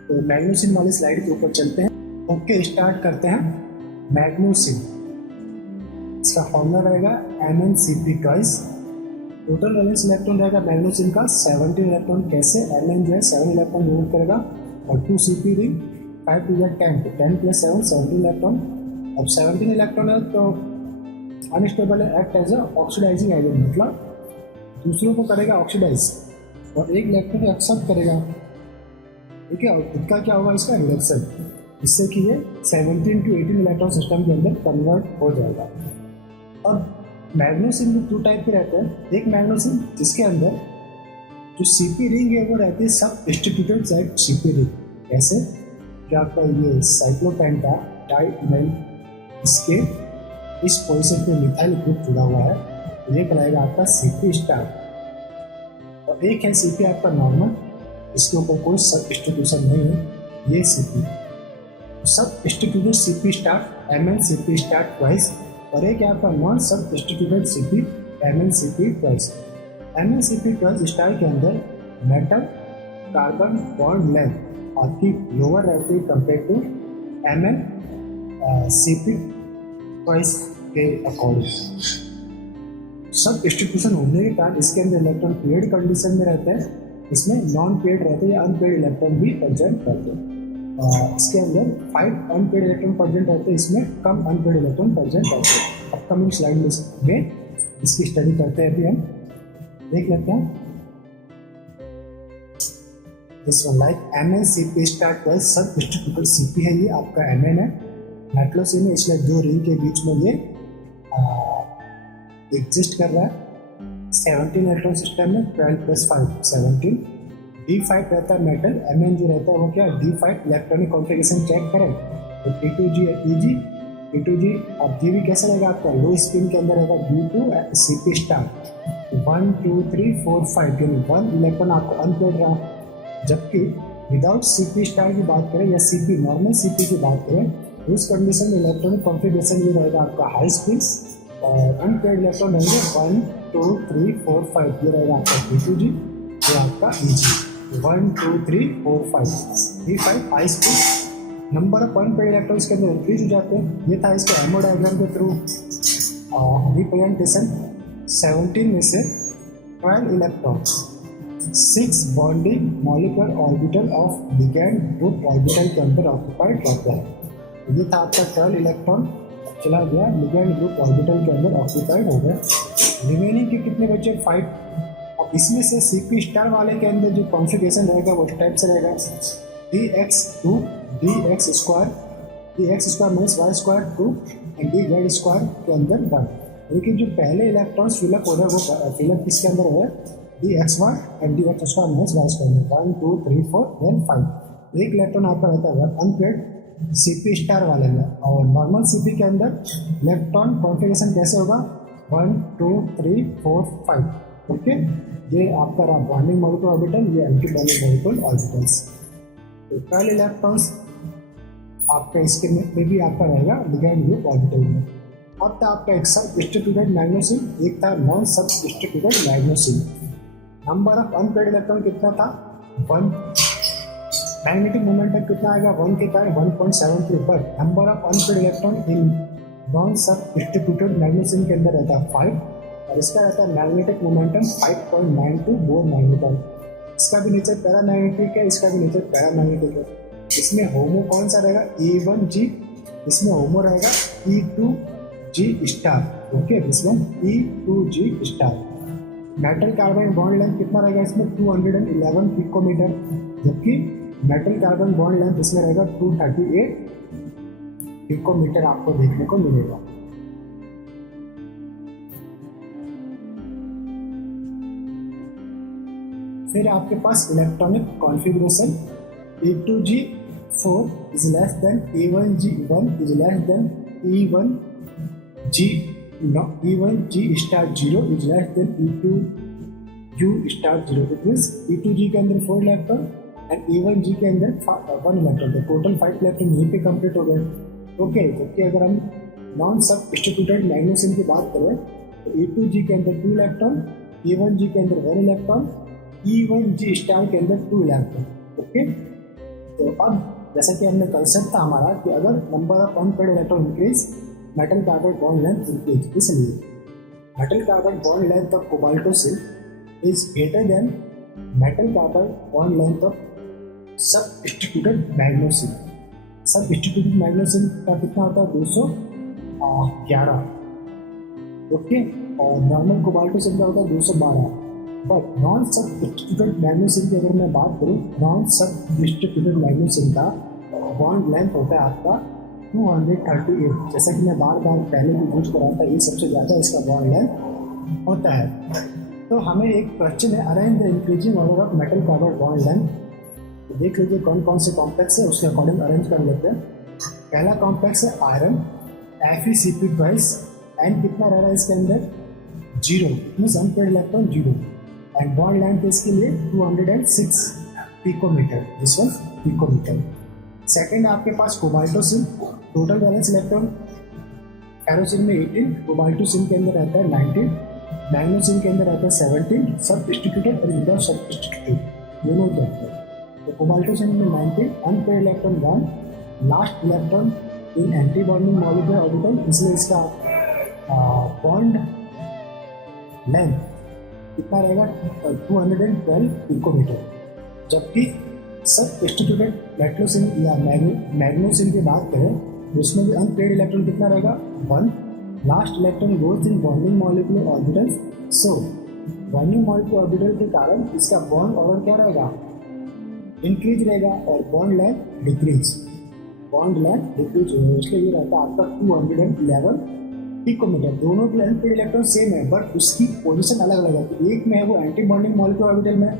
तो मैग्नोसिन वाली स्लाइड के ऊपर चलते हैं। ओके, स्टार्ट करते हैं मैग्नोसिन। इसका फॉर्मूला रहेगा MnCp²। टोटल वैलेंस इलेक्ट्रॉन रहेगा मैग्नोसिन का 17 इलेक्ट्रॉन। कैसे, Mn जो है 7 इलेक्ट्रॉन डोनेट करेगा और 2 Cp रिंग 5 to 10, तो 10 + 7 17 इलेक्ट्रॉन। अब 17 इलेक्ट्रॉन है तो अनस्टेबल है, एक्ट एज ऑक्सीडाइजिंग एजेंट, मतलब दूसरों को करेगा ऑक्सीडाइज और एक इलेक्ट्रॉन एक्सेप्ट करेगा। ठीक है, और खुद का क्या होगा, इसका रिडक्शन, जिससे कि ये 17 to 18 इलेक्ट्रॉन सिस्टम के अंदर कन्वर्ट हो जाएगा। अब मैग्नोसिन भी 2 टाइप के रहते हैं। एक मैग्नोसिन जिसके अंदर जो Cp रिंग है वो रहती है सब डिस्ट्रीब्यूटेड साइड Cp रिंग। कैसे, जो आपका ये साइक्लोपेंटा डाइइथाइल, इसके इस पोजीशन पे मिथाइल ग्रुप जुड़ा हुआ है, तो ये बनाएगा आपका Cp*। और एक है Cp आपका नॉर्मल, इसके ऊपर कोई सब डिस्ट्रीब्यूशन नहीं है, ये Cp सब डिस्ट्रीब्यूटेड Cp*, MnCp*², और एक आपका non sub distributed Cp MnCp²। MnCp² star के अंदर मेटल कार्बन बॉन्ड लेंथ आपकी लोअर रहती है कंपेयर टू MnCp² के अकॉर्डिंग। सब डिस्ट्रीब्यूशन होने के कारण इसके अंदर इलेक्ट्रॉन पेयर्ड कंडीशन में रहते हैं, इसमें नॉन पेयर्ड रहते हैं या अनपेयर्ड इलेक्ट्रॉन भी प्रेजेंट रहते हैं। इसके अंदर 5 अनपेयर्ड इलेक्ट्रॉन प्रेजेंट रहते हैं, इसमें कम अनपेयर्ड इलेक्ट्रॉन प्रेजेंट रहते हैं। अपकमिंग स्लाइड में इसकी स्टडी करते हैं, अभी हम देख लेते हैं। दिस वन लाइक MnCp² सब डिस्ट्रीब्यूटेड Cp है, ये आपका Mn है, नाइट्रोसिन है, इसलिए 2 रिंग के बीच में ये एग्जिस्ट कर रहा है। 17 इलेक्ट्रॉन सिस्टम में 12 + 5 17। D5 रहता है मेटल, Mn जो रहता है वो क्या, D5 इलेक्ट्रॉनिक कॉन्फ़िगरेशन चेक करें तो P2G है, Eg P2G। अब G भी कैसा रहेगा आपका, लो स्पिन के अंदर रहेगा B2 Cp*। 1 2 3 4 5 यानी 1 इलेक्ट्रॉन आपको अनपेयर्ड रहा। जबकि विदाउट Cp* की बात करें या Cp नॉर्मल Cp की बात करें तो उस कंडीशन में इलेक्ट्रॉनिक कॉन्फ़िगरेशन ये रहेगा आपका हाई स्पिन, और अनपेयर्ड इलेक्ट्रॉन रहेंगे 1 2 3 4 5, ये रहेगा आपका P2G, ये आपका Eg। 1 2 3 4 5 ये 5 high speed number of unpaired electrons के अंदर इंक्रीज हो जाते हैं। ये था इसके एमओ डायग्राम के थ्रू रिप्रेजेंटेशन। 17 में से 12 electrons 6 bonding molecular orbital of ligand group orbital के अंदर ऑक्यूपाइड रहता है। ये था आपका 12 इलेक्ट्रॉन चला गया लिगैंड ग्रुप ऑर्बिटल के अंदर ऑक्यूपाइड हो गया। रिमेनिंग के कितने बचे 5। अब इसमें से CP स्टार वाले के अंदर जो कॉन्फ़िगरेशन रहेगा वो टाइप से रहेगा dx2 dx square minus y square 2 and dz square के अंदर 1। लेकिन जो पहले इलेक्ट्रॉन्स फिलअप हो रहा है वो फिलअप किसके अंदर हो रहा है dx1 and dx square minus y square में 1 2 3 4 then 5। एक इलेक्ट्रॉन आपका रहता है अनपेड CP स्टार वाले में। और नॉर्मल CP के अंदर इलेक्ट्रॉन कॉन्फ़िगरेशन कैसे होगा 1 2 3 4 5। ओके, ये आपका रहा बॉन्डिंग मॉलिक्यूलर ऑर्बिटल, ये एंटी बॉन्डिंग मॉलिक्यूलर ऑर्बिटल्स। तो 12 इलेक्ट्रॉन्स आपका इसके में भी आपका रहेगा लिगैंड ग्रुप ऑर्बिटल में। अब था आपका एक सब डिस्ट्रीब्यूटेड मैग्नेसिम, एक था non sub distributed magnesium. Number of unpaired electron कितना था 1। मैग्नेटिक मोमेंटम कितना आएगा 1 के कारण 1.73। But number of unpaired electron in non sub distributed मैग्नेसिम के अंदर रहता है 5 और इसका रहता है मैग्नेटिक मोमेंटम 5.92 बोर मैग्नेटन। इसका भी नेचर पैरामैग्नेटिक है, इसका भी नेचर पैरामैग्नेटिक है। इसमें होमो कौन सा रहेगा E1G, इसमें होमो रहेगा E2G star. Okay, this one E2G star. Metal carbon bond length कितना रहेगा इसमें 211 पिकोमीटर, जबकि मेटल कार्बन बॉन्ड लेंथ इसमें रहेगा 238 पिकोमीटर आपको देखने को मिलेगा। फिर आपके पास electronic configuration E2G4 is less than E1G1 is less than E1G star 0 is less than E2U star 0। It means E2G के अंदर 4 इलेक्ट्रॉन एंड E1G के अंदर 1 इलेक्ट्रॉन, तो टोटल 5 इलेक्ट्रॉन यहीं पे कंप्लीट हो गए। ओके, जबकि अगर हम नॉन सब डिस्ट्रीब्यूटेड मैग्नेसिम की बात करें तो E2G के अंदर 2 इलेक्ट्रॉन, E1G के अंदर 1 इलेक्ट्रॉन, E1G स्टार के अंदर 2 इलेक्ट्रॉन। ओके, तो अब जैसा कि हमने कंसेप्ट था हमारा कि अगर number of unpaired electron increase metal carbon bond length increase, इसलिए metal carbon bond length of cobaltocene is greater than metal carbon bond length of sub distributed magnesocene. Sub distributed मैग्नेसिम का कितना होता है 211। ओके, और नॉर्मल कोबाल्टोसिल का होता है 212। बट नॉन सब डिस्ट्रीब्यूटेड मैग्नेसिम की अगर मैं बात करूँ, नॉन सब डिस्ट्रीब्यूटेड मैग्नेसिम का बॉन्ड लेंथ होता है आपका 238। जैसा कि मैं बार बार पहले भी यूज कराया था, ये सबसे ज़्यादा इसका बॉन्ड लेंथ होता है। तो हमें एक क्वेश्चन है, arrange the increasing order of metal carbon bond length. तो देख लीजिए कौन कौन से कॉम्प्लेक्स है, उसके अकॉर्डिंग अरेंज कर लेते हैं। पहला कॉम्प्लेक्स है आयरन FeCp2 एंड कितना रह रहा है इसके अंदर 0, means unpaired electron 0 and bond length इसके लिए 206 picometer, this one picometer. Second आपके पास cobaltocene, total valence electron ferrocene में 18, कोबाल्टोसिल के अंदर रहता है 19, मैग्नेसिम के अंदर रहता है 17, सब डिस्ट्रीब्यूटेड और विदाउट सब डिस्ट्रीब्यूटेड दोनों रहते हैं। तो कोबाल्टोसिल में 19, unpaired electron 1, last electron in anti bonding molecular orbital, इसलिए इसका बॉन्ड लेंथ कितना रहेगा 212 पिकोमीटर। जबकि सब डिस्ट्रीब्यूटेड मेटलोसिल या मैग्नेसिम की बात करें तो उसमें भी अनपेड इलेक्ट्रॉन कितना रहेगा 1, last electron goes in bonding molecular orbital. So bonding molecular orbital के कारण इसका बॉन्ड ऑर्डर क्या रहेगा इंक्रीज रहेगा और बॉन्ड लेंथ डिक्रीज होगा, इसलिए ये रहता है आपका 211 पिकोमीटर। दोनों के अनपेड इलेक्ट्रॉन सेम है बट उसकी पोजीशन अलग अलग है। तो एक में है वो एंटी बॉन्डिंग मॉलिक्यूलर ऑर्बिटल में,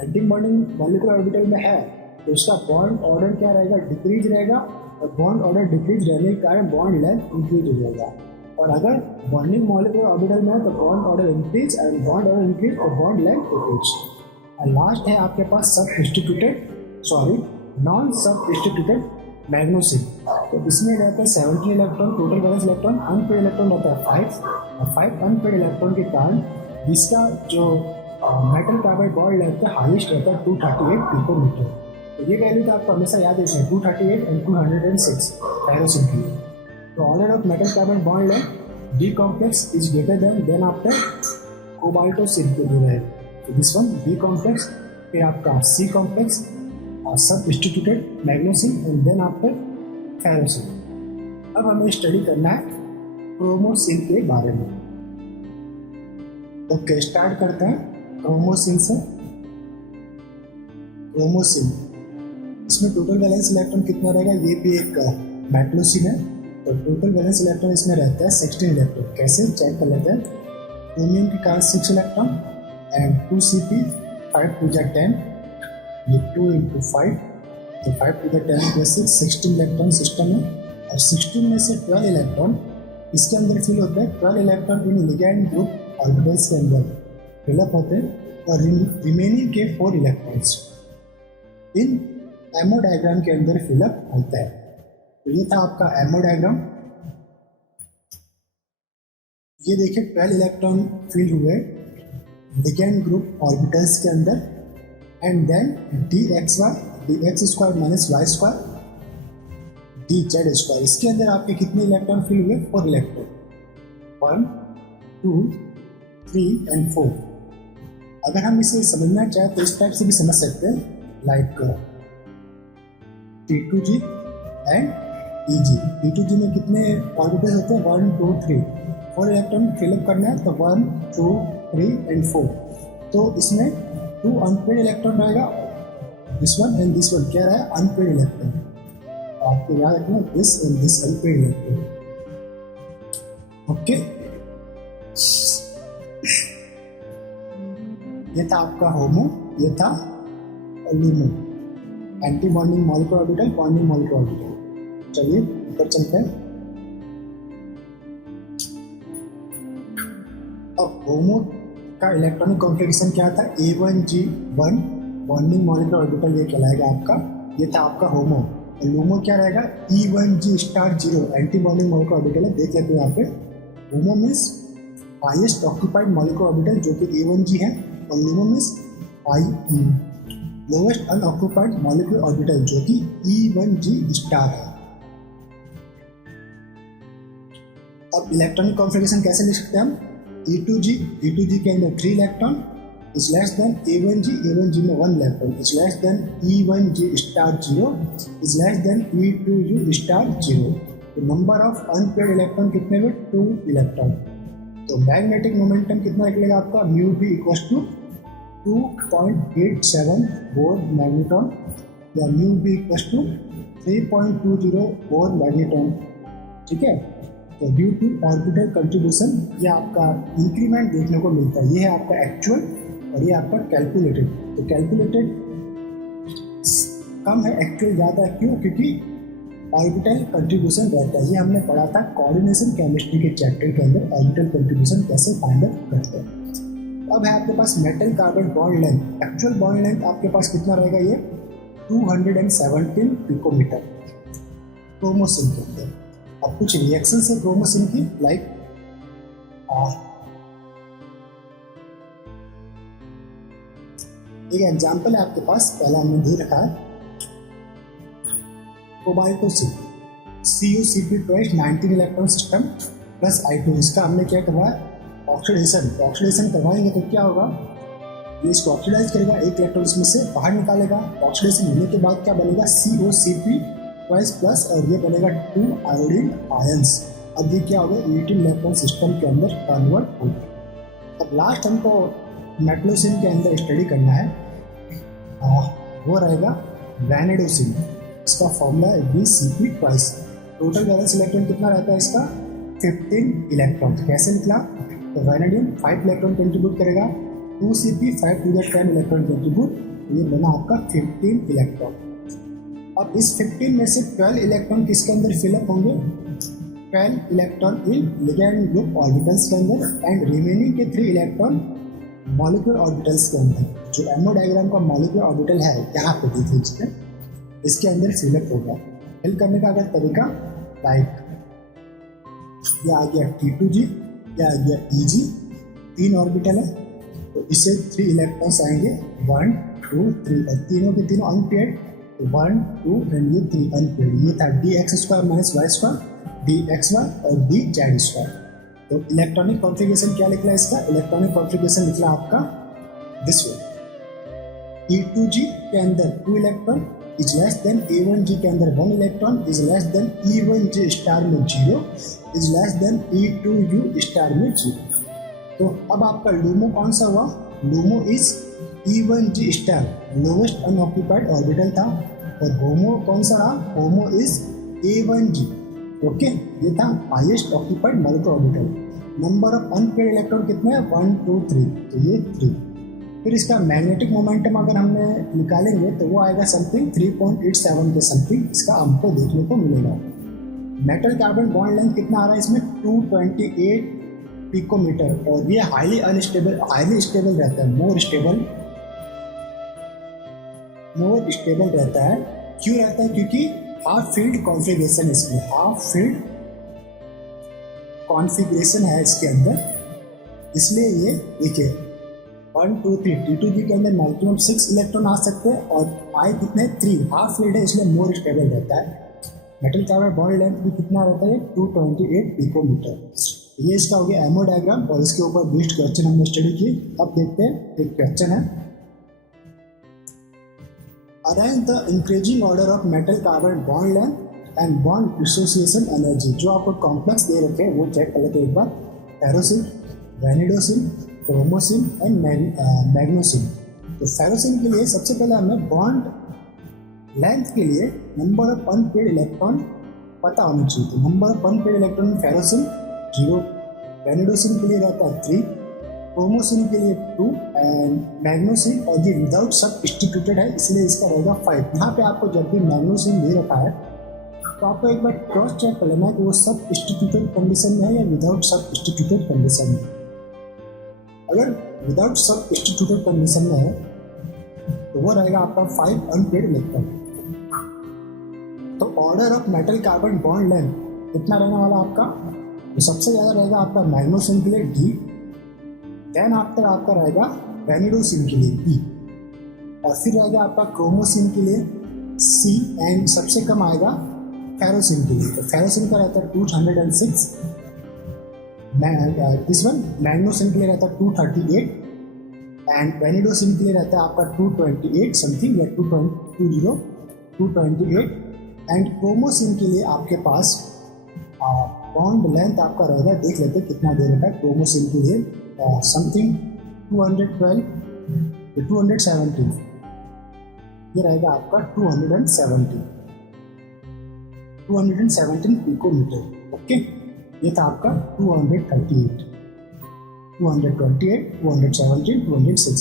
एंटी बॉन्डिंग मॉलिक्यूलर ऑर्बिटल में है तो उसका बॉन्ड ऑर्डर क्या रहेगा डिक्रीज रहेगा, और बॉन्ड ऑर्डर डिक्रीज रहने के कारण बॉन्ड लेंथ इंक्रीज हो जाएगा। और अगर बॉन्डिंग मॉलिक्यूलर ऑर्बिटल में है तो bond order increase and bond order increase और बॉन्ड लेंथ डिक्रीज। और लास्ट है आपके पास सब डिस्ट्रीब्यूटेड नॉन सब डिस्ट्रीब्यूटेड मैग्नेसिम। तो इसमें रहता है 17 electron, total valence electron, unpaired electron रहता है 5 और 5 अनपेड इलेक्ट्रॉन के कारण इसका जो मेटल कार्बाइड बॉन्ड लेंथ का हाईएस्ट रहता है 238 पिकोमीटर। तो ये वैल्यू तो आपको हमेशा याद रखना है, 238 एंड 206 फेरोसिन की। तो order of metal carbide bond length D complex is greater than after cobaltocene के लिए है। तो दिस वन बी कॉम्प्लेक्स, फिर आपका C complex substituted magnesium and then after ferrocene. अब हमें स्टडी करना है क्रोमोसिन के बारे में। ओके, स्टार्ट करते हैं क्रोमोसिन से। क्रोमोसिन, इसमें टोटल वैलेंस इलेक्ट्रॉन कितना रहेगा, ये भी एक मेटलोसिन है। तो टोटल वैलेंस इलेक्ट्रॉन इसमें रहता है 16 इलेक्ट्रॉन। कैसे चेक कर लेते हैं। क्रोमियम के कारण 6 electron and 2Cp 5 to the 10, ये 2 into 5, तो 5 to the 10 जैसे 16 इलेक्ट्रॉन सिस्टम है। और 16 में से 12 इलेक्ट्रॉन इसके अंदर फिल होता है। 12 electron in ligand group orbitals के अंदर फिलअप होते हैं और रिमेनिंग के 4 इलेक्ट्रॉन्स इन एमओ डायग्राम के अंदर फिलअप होता है। तो ये था आपका एमओ डायग्राम। ये देखिए 12 इलेक्ट्रॉन फिल हुए लिगैंड ग्रुप ऑर्बिटल्स के अंदर and then dx square minus Y square dz square, इसके अंदर आपके कितने इलेक्ट्रॉन फिल हुए, 4 इलेक्ट्रॉन, 1 2 3 एंड 4। अगर हम इसे समझना चाहें तो इस टाइप से भी समझ सकते हैं, like T2g and EG। T2g में कितने ऑर्बिटल्स होते हैं, 1 2 3, 4 इलेक्ट्रॉन फिलअप करना है तो 1 2 3 एंड 4। तो इसमें 2 अनपेड इलेक्ट्रॉन रहेगा, this one and this one क्या रहा है, अनपेड इलेक्ट्रॉन। आपको याद रखना this and this unpaired electron. Okay, ये था आपका होमो, ये था LUMO, anti bonding molecular orbital, bonding molecular orbital. चलिए ऊपर चलते हैं। अब होमो का इलेक्ट्रॉनिक कॉन्फ़िगरेशन क्या था, A1G1 बॉन्डिंग मॉलिक्यूलर ऑर्बिटल, ये कहलाएगा आपका, ये था आपका होमो। और लूमो क्या रहेगा, E1G*0 anti bonding molecular orbital है। देख लेते हैं यहाँ पे, होमो means highest occupied molecular orbital जो कि A1G है, और LUMO means lowest unoccupied molecular orbital जो कि E1G* है। अब इलेक्ट्रॉनिक कॉन्फ़िगरेशन कैसे लिख सकते हैं हम, E2G के अंदर 3 electron is less then A1G में 1 electron is less then E1G*0 is less then E2U*0। तो नंबर ऑफ अनपेड इलेक्ट्रॉन कितने हुए, 2 इलेक्ट्रॉन। तो मैग्नेटिक मोमेंटम कितना निकलेगा आपका, mu B equals to 2.87 Bohr magneton, या mu B equals to 3.20 Bohr magneton. ठीक है, तो ड्यू टू ऑर्बिटल कंट्रीब्यूशन ये आपका इंक्रीमेंट देखने को मिलता है। ये है आपका एक्चुअल और ये आपका कैलकुलेटेड। तो कैलकुलेटेड कम है, एक्चुअल ज़्यादा है। क्यों, क्योंकि ऑर्बिटल कंट्रीब्यूशन रहता है। ये हमने पढ़ा था कोऑर्डिनेशन केमिस्ट्री के चैप्टर के अंदर, ऑर्बिटल कंट्रीब्यूशन कैसे फाइंड आउट करते हैं। अब है आपके पास metal carbide bond length. Actual bond length आपके पास कितना रहेगा, ये 217 पिकोमीटर क्रोमोसिन के अंदर। अब कुछ रिएक्शन है क्रोमोसिन की, लाइक एक एग्जांपल है आपके पास, पहला हमने दे रखा है कोबाल्टोसिन CuCp2 19 electron system plus I2। इसका हमने क्या करवाया, ऑक्सीडेशन करवाएंगे तो क्या होगा, ये इसको ऑक्सीडाइज करेगा, 1 इलेक्ट्रॉन इसमें से बाहर निकालेगा। ऑक्सीडेशन होने के बाद क्या बनेगा, COCp2 प्लस, और ये बनेगा 2 आयोडीन आयंस। अब ये क्या होगा, 18 इलेक्ट्रॉन सिस्टम के अंदर कन्वर्ट होगा। अब लास्ट हमको मेटलोसिन के अंदर स्टडी करना है, वो रहेगा वैनेडोसिन। इसका फॉर्मूला है VCp2। टोटल वैलेंस इलेक्ट्रॉन कितना रहता है इसका, 15 इलेक्ट्रॉन। कैसे निकला, तो वैनेडियम 5 इलेक्ट्रॉन कंट्रीब्यूट करेगा, 2Cp 5 to the 10 electron contribute, ये बना आपका 15 इलेक्ट्रॉन। अब इस 15 में से 12 इलेक्ट्रॉन किसके अंदर फिलअप होंगे, 12 electron in ligand group orbitals के अंदर एंड रिमेनिंग के 3 इलेक्ट्रॉन मॉलिक्यूलर ऑर्बिटल्स के अंदर। जो एमओ डायग्राम का मॉलिक्यूलर ऑर्बिटल है यहाँ पे देख लीजिए, इसके अंदर फिलअप होगा। फिल करने का अगर तरीका, लाइक यह आ गया T2G, यह आ गया EG, 3 ऑर्बिटल है, तो इससे 3 इलेक्ट्रॉन्स आएंगे, 1 2 3, और तीनों के तीनों अनपेयर्ड, 1 2 एंड ये 3 अनपेयर्ड। ये था dx² माइनस y² dxy और dz²। तो इलेक्ट्रॉनिक कॉन्फ़िगरेशन क्या निकला इसका? इलेक्ट्रॉनिक कॉन्फ़िगरेशन निकला आपका दिस वे, E2g के अंदर 2 electron is less then E1g के अंदर 1 electron is less then E1g star में 0 is less then E2u star में 0। तो अब आपका लूमो कौन सा हुआ? LUMO is E1g star, lowest unoccupied orbital था, और होमो कौन सा रहा? होमो इज A1g। ओके, ये था highest occupied multi orbital. Number of unpaired electron कितने हैं? 1 2 3, तो ये 3। फिर इसका मैग्नेटिक मोमेंटम अगर हमने निकालेंगे तो वो आएगा समथिंग 3.87 के समथिंग इसका हमको देखने को मिलेगा। मेटल कार्बन बॉन्ड लेंथ कितना आ रहा है इसमें? 228 पिकोमीटर, और ये हाईली स्टेबल रहता है, मोर स्टेबल रहता है। क्यों रहता है? क्योंकि हाफ फील्ड कॉन्फ़िगरेशन इसमें, हाफ फील्ड कॉन्फ़िगरेशन है इसके अंदर, इसलिए ये देखिए 1 2 3 T2g के अंदर मैक्सिमम 6 इलेक्ट्रॉन आ सकते हैं, और I कितने? 3, हाफ फील्ड है इसलिए मोर स्टेबल रहता है। मेटल कार्बन बॉन्ड लेंथ भी कितना रहता है? 228 पिकोमीटर। ये इसका हो गया एमओ डायग्राम, और इसके ऊपर बेस्ड क्वेश्चन हमने स्टडी किए। अब देखते हैं, एक क्वेश्चन है, arrange the increasing order of metal carbon bond length and bond dissociation energy. जो आपको कॉम्प्लेक्स दे रखे हैं वो चेक कर लेते हैं एक बार। Ferrocene, वैनिडोसिन, क्रोमोसिन and मैग्नोसिन। तो फेरोसिन के लिए सबसे पहले हमें बॉन्ड लेंथ के लिए नंबर ऑफ अनपेयर्ड इलेक्ट्रॉन पता होना चाहिए। तो number of unpaired electron ferrocene 0, वैनिडोसिन के लिए रहता है 3, क्रोमोसिन के लिए 2 एंड मैग्नोसिन, और ये विदाउट सब्स्टिट्यूटेड है इसलिए इसका रहेगा 5। यहाँ पे आपको जब भी मैग्नोसिन दे रखा है तो आपको एक बार क्रॉस चेक कर लेना है कि वो सब्स्टिट्यूटेड कंडीशन में है या विदाउट सब्स्टिट्यूटेड कंडीशन में। अगर विदाउट सब्स्टिट्यूटेड कंडीशन में है तो वो रहेगा आपका 5 अनपेयर्ड इलेक्ट्रॉन। तो order of metal carbon bond length कितना रहने वाला आपका? तो सबसे ज़्यादा रहेगा आपका मैग्नोसिन के लिए D, देन आफ्टर आपका रहेगा वैनिडोसिन के लिए B, और फिर रहेगा आपका क्रोमोसिन के लिए C, एंड सबसे कम आएगा फेरोसिन के लिए। तो फेरोसिन का रहता है 206, दिस वन मैग्नोसिन के लिए रहता है 238, एंड वैनिडोसिन के लिए रहता है आपका 228 समथिंग या 228, एंड क्रोमोसिन के लिए आपके पास बॉन्ड लेंथ आपका रहेगा, देख लेते हैं कितना दे रखा है क्रोमोसिन के लिए, समथिंग 212 217, ये रहेगा आपका 217 पिकोमीटर। ओके, ये था आपका 238, 228, 217, 206।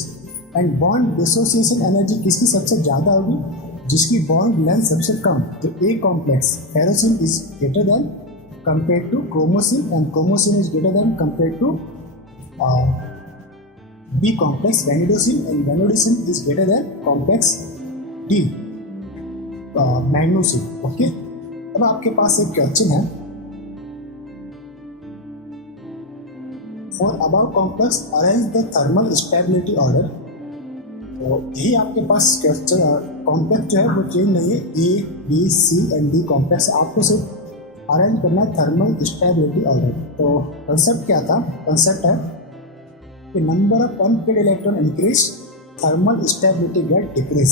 एंड बॉन्ड डिसोसिएशन एनर्जी किसकी सबसे ज़्यादा होगी? जिसकी बॉन्ड लेंथ सबसे कम। तो A complex ferrocene is greater than compare to chromocene, and chromocene is greater than compare to B complex vanidocin, and vanidocin is greater than complex D magnesocene. Okay, अब आपके पास एक क्वेश्चन है, for above complex arrange the thermal stability order. तो यही आपके पास क्वेश्चन, कॉम्प्लेक्स जो है वो चेंज नहीं है, A B C and D complex, आपको सिर्फ अरेंज करना है थर्मल स्टेबिलिटी ऑर्डर। तो कंसेप्ट क्या था? कंसेप्ट है कि number of unpaired electron increase, thermal stability gate decrease.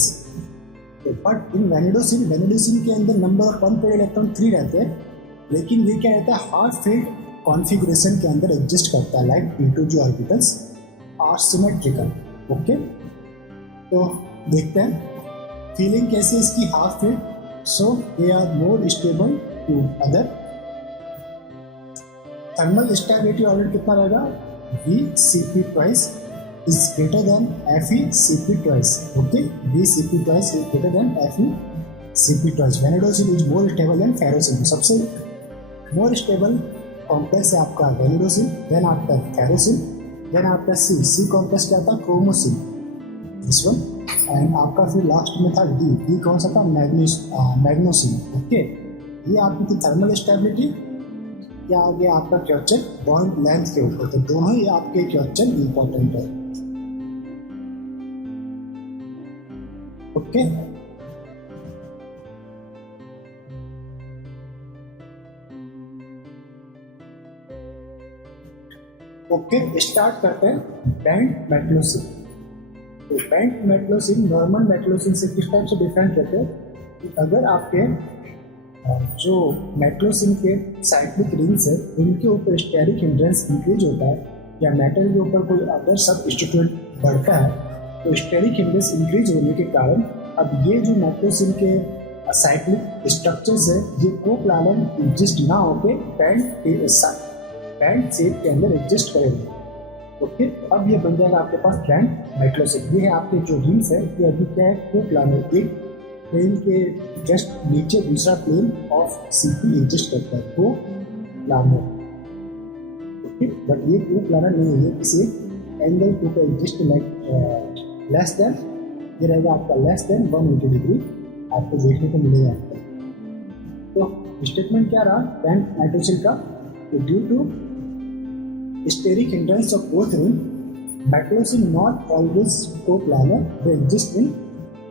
तो बट इन वैनिडोसिन के अंदर नंबर ऑफ अनपेयर्ड इलेक्ट्रॉन 3 रहते हैं, लेकिन ये क्या रहता है? हाफ फील्ड कॉन्फ़िगरेशन के अंदर एग्जिस्ट करता है, like P2g orbitals are symmetrical. Okay, तो देखते हैं फीलिंग कैसे इसकी half filled. So they are more stable to other. Thermal stability order कितना रहेगा? VCP twice is greater than FeCP twice. Okay, VCP twice is greater than FeCP twice. Vanidocin is more stable than ferrocin. सबसे more stable कॉम्प्लेक्स है आपका वैनिडोसिन, देन आपका फेरोसिन, देन आपका C कॉम्प्लेक्स क्या था? क्रोमोसिन, दिस वन, एंड आपका फिर लास्ट में था D कौन सा था? मैग्नोसिन। ओके, ये आपकी थी थर्मल स्टेबिलिटी। या आ गया आपका क्वेश्चन बॉन्ड लेंथ के ऊपर। तो दोनों ही आपके क्वेश्चन इंपॉर्टेंट है। ओके ओके स्टार्ट करते हैं बेंट मेटलोसिन। तो बेंट मेटलोसिन नॉर्मल मेटलोसिन से किस टाइप से डिफरेंट रहते हैं कि अगर आपके जो मेटलोसिन के साइक्लिक रिंग्स है उनके ऊपर स्टेरिक हिंड्रेंस इंक्रीज होता है या मेटल के ऊपर कोई अदर सब इंस्टीट्यूट बढ़ता है, तो स्टेरिक हिंड्रेंस इंक्रीज होने के कारण अब ये जो मेटलोसिन के साइक्लिक स्ट्रक्चर्स है ये कोप्लानर एग्जिस्ट ना होकर बैंड शेप के अंदर एग्जिस्ट करेंगे। ओके अब ये बन जाएगा आपके पास बैंड मेटलोसिन। ये है आपके जो रिंग्स है ये अभी क्या है कोप्लानर, एक प्लेन के जस्ट नीचे दूसरा प्लेन ऑफ सीपी एग्जिस्ट करता है कोप्लानर। ओके बट ये कोप्लानर नहीं है, ये किसी एंगल के ऊपर एग्जिस्ट लाइक लेस देन, ये रहेगा आपका लेस देन 180 डिग्री आपको देखने को मिलेगा। तो स्टेटमेंट क्या रहा बैंड मेटलोसिन का, due to steric hindrance of both ring, metallocene not always coplanar, they exist in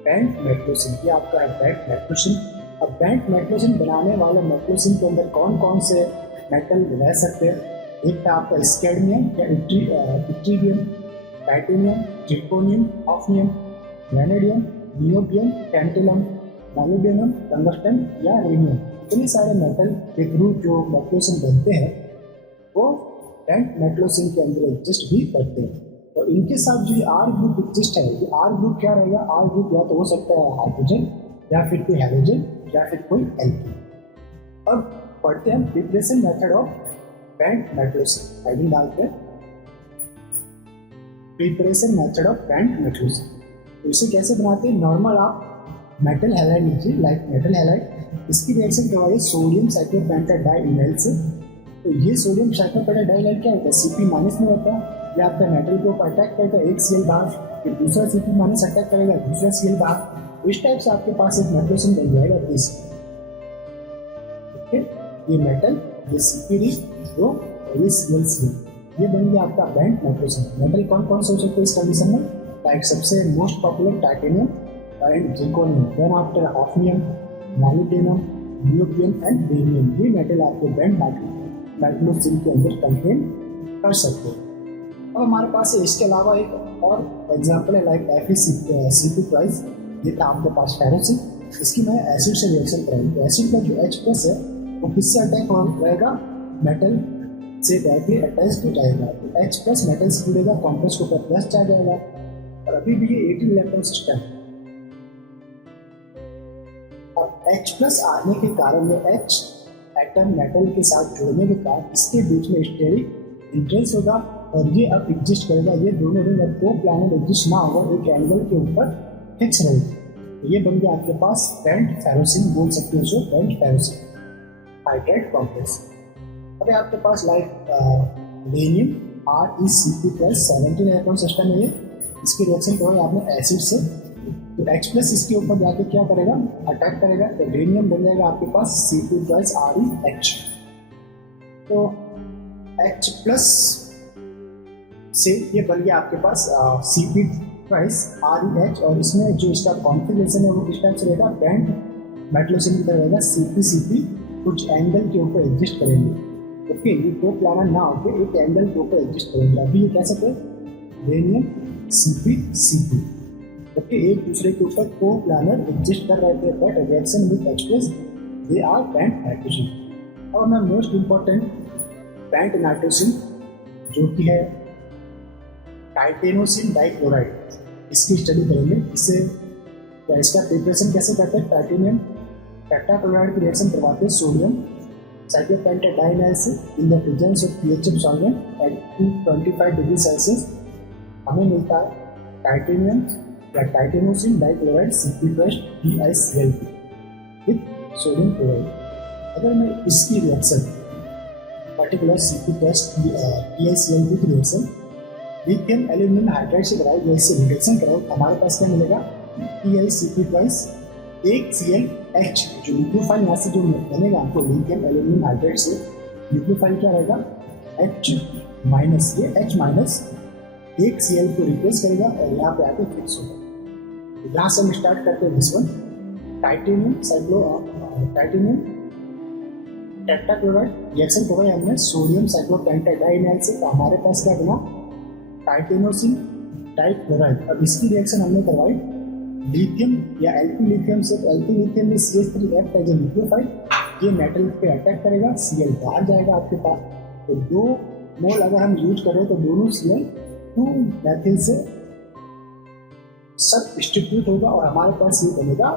bent metallocene. ये आपका है बैंड मेटलोसिन। अब बैंड मेटलोसिन बनाने वाले मेटलोसिन के अंदर कौन कौन से मेटल रह सकते हैं, एक था आपका स्कैडमियम या ytterbium, titanium, zirconium, hafnium, vanadium, niobium, tantalum, molybdenum, tungsten या रेडियम। इतने सारे मेटल के ग्रुप जो मेटलोसिन बनते हैं वो बैंड मेटलोसिन के अंदर एग्जिस्ट भी करते हैं। तो इनके साथ जो आर ग्रुप एग्जिस्ट है, ये आर ग्रुप क्या रहेगा, आर ग्रुप या तो हो सकता है हाइड्रोजन या फिर कोई हैलोजन या फिर कोई एल्कीन। अब पढ़ते हैं preparation method of bent metallocene. Heading डालते हैं preparation method of bent metallocene. तो इसे कैसे बनाते हैं, नॉर्मल आप मेटल हैलाइड लीजिए, लाइक मेटल हैलाइड, इसकी रिएक्शन करवाइए सोडियम साइक्लोपेंटाडाइइनल से। तो ये सोडियम साइक्लोपेंटाडाइइनल क्या होता है, Cp- में होता है, ये आपका मेटल को अटैक करता है, एक Cl बाहर, फिर दूसरा Cp- अटैक करेगा, दूसरा Cl बाहर, इस टाइप से आपके पास एक मेटलोसिन बन जाएगा इस। ओके ये मेटल, ये Cp रिंग और ये Cl, ये बन गया आपका बैंड मेटलोसिन। मेटल कौन कौन से हो सकते हैं इस कंडीशन में, लाइक सबसे most popular titanium and zirconium, then after hafnium, molybdenum, niobium and radium. ये मेटल आपके बैंड मेटलोसिन के अंदर कंटेन कर सकते हैं। अब हमारे पास है इसके अलावा एक और एग्जांपल है लाइक Fe2+, ये था आपके पास फेरोसिन, इसकी मैं एसिड से रिएक्शन कराऊंगी। तो एसिड का जो H+ है वो किससे अटैक रहेगा, मेटल से डायरेक्टली अटैच हो जाएगा। तो H+ मेटल से जुड़ेगा, कॉम्प्लेक्स के ऊपर प्लस आ जाएगा और अभी भी ये 18 इलेक्ट्रॉन सिस्टम है। और H+ आने के कारण ये H एटम मेटल के साथ जुड़ने के कारण इसके बीच में स्टेरिक इंट्रेंस होगा और ये अब एग्जिस्ट करेगा। ये दोनों रिंग अब कोप्लानर एग्जिस्ट ना होगा, एक एंगल के ऊपर फिक्स रहेगी। तो ये बन गया आपके पास बैंड फेरोसिन, बोल सकते हो जो बैंड फेरोसिन हाइड्राइड कॉम्प्लेक्स। अभी आपके पास लाइक लेनियम ReCp+ 17 इलेक्ट्रॉन सिस्टम है, ये इसकी रिएक्शन करोगे आपने एसिड से, तो H+ इसके ऊपर जाके क्या करेगा, अटैक करेगा, तो रेडियम बन जाएगा आपके पास Cp+ ReH। तो H+ से ये बन गया आपके पास Cp+ ReH और इसमें जो इसका कॉन्फ़िगरेशन है वो इस टाइप से रहेगा, बैंड मेटलोसिन की तरह रहेगा, Cp कुछ एंगल के ऊपर एग्जिस्ट करेंगे। ओके ये कोप्लानर ना होकर एक एंगल के ऊपर एग्जिस्ट करेंगे। अभी ये कैसे थे, रेडियम Cp ओके एक दूसरे के ऊपर कोप्लानर एग्जिस्ट कर रहे थे, but reaction with H+ they are bound nitrogen. और मैं मोस्ट इंपॉर्टेंट बैंड नाइट्रोजन जो कि है टाइटेनोसिन डाइक्लोराइड, इसकी स्टडी करेंगे। इससे इसका प्रिपरेशन कैसे करते हैं, टाइटेनियम पेंटाक्लोराइड की रिएक्शन करवाते हैं सोडियम साइक्लोपेंटाडाइइनल से in the presence of PHF solvent at 225 degree Celsius, हमें मिलता है टाइटेनियम या titanocene dichloride Cp+ TiCl with sodium chloride. अगर मैं इसकी reaction particular Cp+ TiCl with reaction lithium aluminium hydride से कराओ, या इससे रिडक्शन कराओ, हमारे पास क्या मिलेगा, TiCp+ एक ClH, जो न्यूक्लियोफाइल यहाँ से जो बनेगा आपको लिथियम एल्यूमिनियम हाइड्राइड से, न्यूक्लियोफाइल क्या रहेगा H-, ये H- एक Cl को रिप्लेस करेगा और यहाँ पे आके फिक्स होगा। यहाँ से हम स्टार्ट करते हैं this one, titanium titanium tetrachloride reaction करवाई हमने सोडियम साइक्लोपेंटाडाइनाइल से, तो हमारे पास क्या बना टाइटेनोसिन डाइक्लोराइड। अब इसकी रिएक्शन हमने करवाई लिथियम या एल्पी लिथियम से, तो एल्पी लिथियम में CH3 act as a nucleophile, ये मेटल पे अटैक करेगा, Cl बाहर जाएगा आपके पास। तो 2 मोल अगर हम यूज करें तो दोनों Cl 2 मेथिल से सब्स्टिट्यूट होगा और हमारे पास ये बनेगा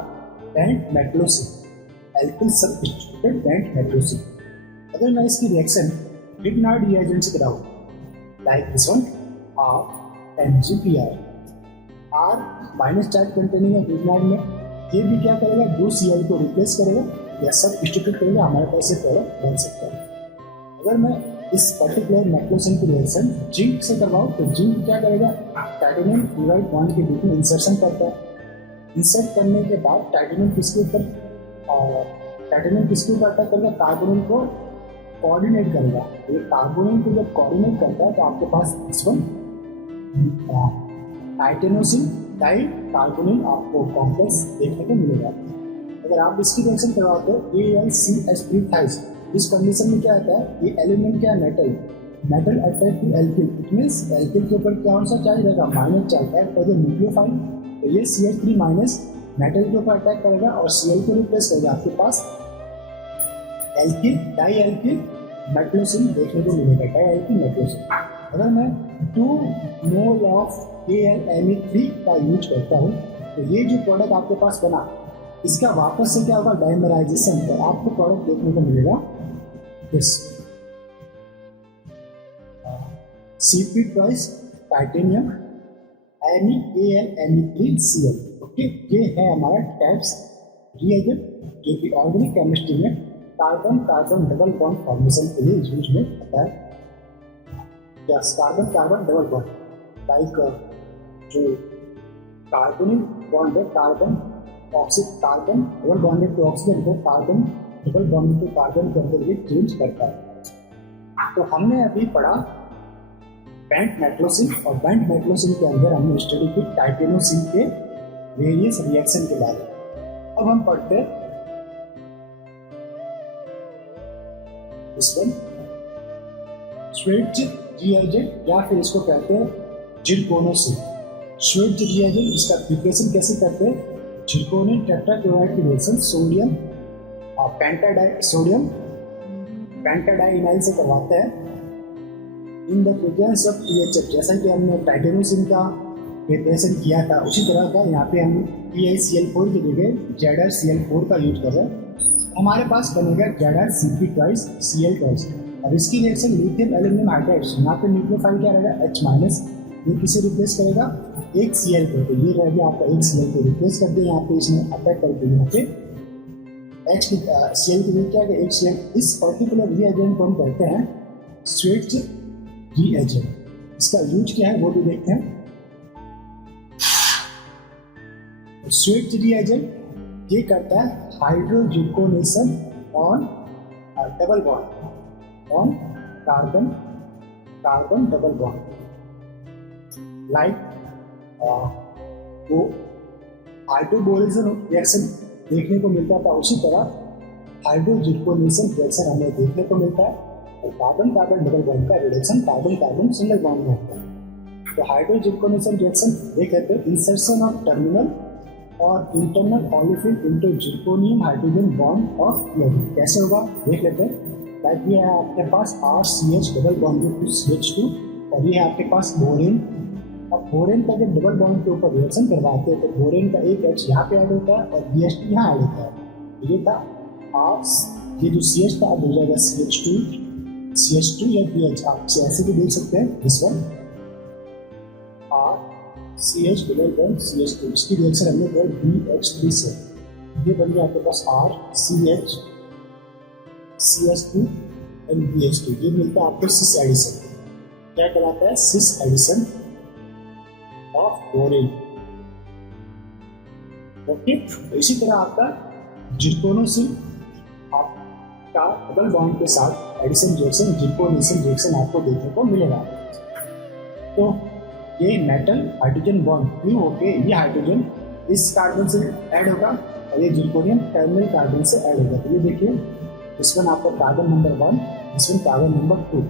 bent metallocene, alkyl substituted bent metallocene. अगर मैं इसकी रिएक्शन लिग्नाइड रिएजेंट से कराऊं like this one RMgPr, R minus charge containing है लिग्नाइड में, ये भी क्या करेगा 2 Cl को रिप्लेस करेगा या सब्स्टिट्यूट करेगा, हमारे पास ये प्रोडक्ट बन सकता है। अगर मैं इस पर्टिकुलर मेटलोसिन की रिएक्शन जिंक से करवाऊं तो जिंक क्या करेगा टाइटेनियम क्लोराइड बॉन्ड के बीच में इंसर्शन करता है। इंसर्ट करने के बाद टाइटेनियम किसके ऊपर अटैक करेगा, कार्बोनिल को कोऑर्डिनेट करेगा। ये कार्बोनिल को जब कोऑर्डिनेट करता है तो आपके पास इस वन टाइटेनोसिन डाई कार्बोनिल आपको कॉम्प्लेक्स देखने को मिलेगा। अगर आप इसकी रिएक्शन करवाते हो AlCH3 थाइस, इस कंडीशन में क्या होता है, ये एलिमेंट क्या है metal attack to alkyl, it means alkyl के ऊपर कौन सा चार्ज रहेगा minus charge act as a nucleophile, तो ये CH3 माइनस मेटल के ऊपर अटैक करेगा और Cl को रिप्लेस करेगा, आपके पास एल्किल डाई एल्किल मेटलोसिन देखने को मिलेगा, डाई एल्किल मेटलोसिन। अगर मैं 2 मोल ऑफ AlMe3 का यूज करता हूँ तो ये जो प्रोडक्ट आपके पास बना इसका वापस से क्या होगा डाइमराइजेशन, तो आपको प्रोडक्ट देखने को मिलेगा this Cp twice titanium AlMe3Cl। Okay, ये है हमारा टाइप्स रिएजेंट जो कि ऑर्गेनिक केमिस्ट्री में carbon carbon double bond formation के लिए यूज में होता है। Yes, carbon carbon double bond like जो कार्बोनिल बॉन्ड है, carbon double bonded to oxygen को carbon double bonded to carbon के अंदर भी चेंज करता है। तो हमने अभी पढ़ा बेंट मेटलोसिन, और बेंट मेटलोसिन के अंदर हमने स्टडी की टाइटेनोसिन के वेरियस रिएक्शन के बारे में। अब हम पढ़ते हैं इस वन स्विट्ज रिएजेंट या फिर इसको कहते हैं जिरकोनोसिन। स्विट्ज रिएजेंट, इसका प्रिपरेशन कैसे करते हैं, जिरकोनियम टेट्राक्लोराइड की रिएक्शन सोडियम पेंटाडाइनाइल से करवाते हैं इन द प्रेजेंस ऑफ THF। जैसा कि हमने टाइटेनोसिन का प्रिपरेशन किया था उसी तरह का यहाँ पे हम PiCl4 की जगह ZrCl4 का यूज कर रहे हैं। हमारे पास बनेगा ZrCp ट्वाइस Cl ट्वाइस। अब इसकी रिएक्शन लिथियम एल्यूमिनियम हाइड्राइड, यहाँ पे न्यूक्लियोफाइल क्या रहेगा H माइनस, ये किसे रिप्लेस करेगा एक Cl को, तो ये रह गया आपका एक Cl को रिप्लेस कर दिया, यहाँ पे इसने अटैक कर दिया, यहाँ पे H की Cl की क्या है एक Cl। इस पर्टिकुलर रिएजेंट को हम कहते हैं स्विट्ज रिएजेंट। इसका यूज क्या है वो भी देखते हैं। स्विट्ज रिएजेंट ये करता है hydrozirconation on double bond on carbon carbon double bond, like वो हाइड्रोबोलिज्म रिएक्शन देखने को मिलता था, उसी तरह हाइड्रोजिरकोनेशन रिएक्शन हमें देखने को मिलता है। और कार्बन कार्बन डबल बॉन्ड का reduction carbon carbon single bond में होता है। तो हाइड्रोजिरकोनेशन रिएक्शन देख लेते हैं, इंसर्शन ऑफ टर्मिनल और internal olefin into zirconium hydrogen bond of chlorine. कैसे होगा देख लेते हैं। लाइक ये है आपके पास RCH double bond to CH2 और ये है आपके पास बोरेन। अब बोरेन का जब डबल बॉन्ड के ऊपर रिएक्शन करवाते हैं तो बोरेन का एक H यहाँ पे ऐड होता है और BH2 यहाँ ऐड होता है। ये था ये जो CH था अब हो जाएगा CH2 या BH, आप ऐसे भी देख सकते हैं this one RCH double bond CH2। इसकी रिएक्शन हमने कर BH3 से, ये बन गया आपके पास RCH CH2 एंड BH2। ये मिलता है आपको सिस एडिशन, क्या कहलाता है cis addition of borane. Okay, तो इसी तरह आपका जिरकोनोसिन आपका डबल बॉन्ड के साथ एडिशन रिएक्शन जिरकोनेशन रिएक्शन आपको देखने को मिलेगा। तो ये मेटल हाइड्रोजन बॉन्ड क्यों होके ये हाइड्रोजन इस कार्बन से ऐड होगा और ये जिरकोनियम टर्मिनल कार्बन से ऐड होगा। तो ये देखिए दिस वन आपका carbon number 1, this one carbon number 2।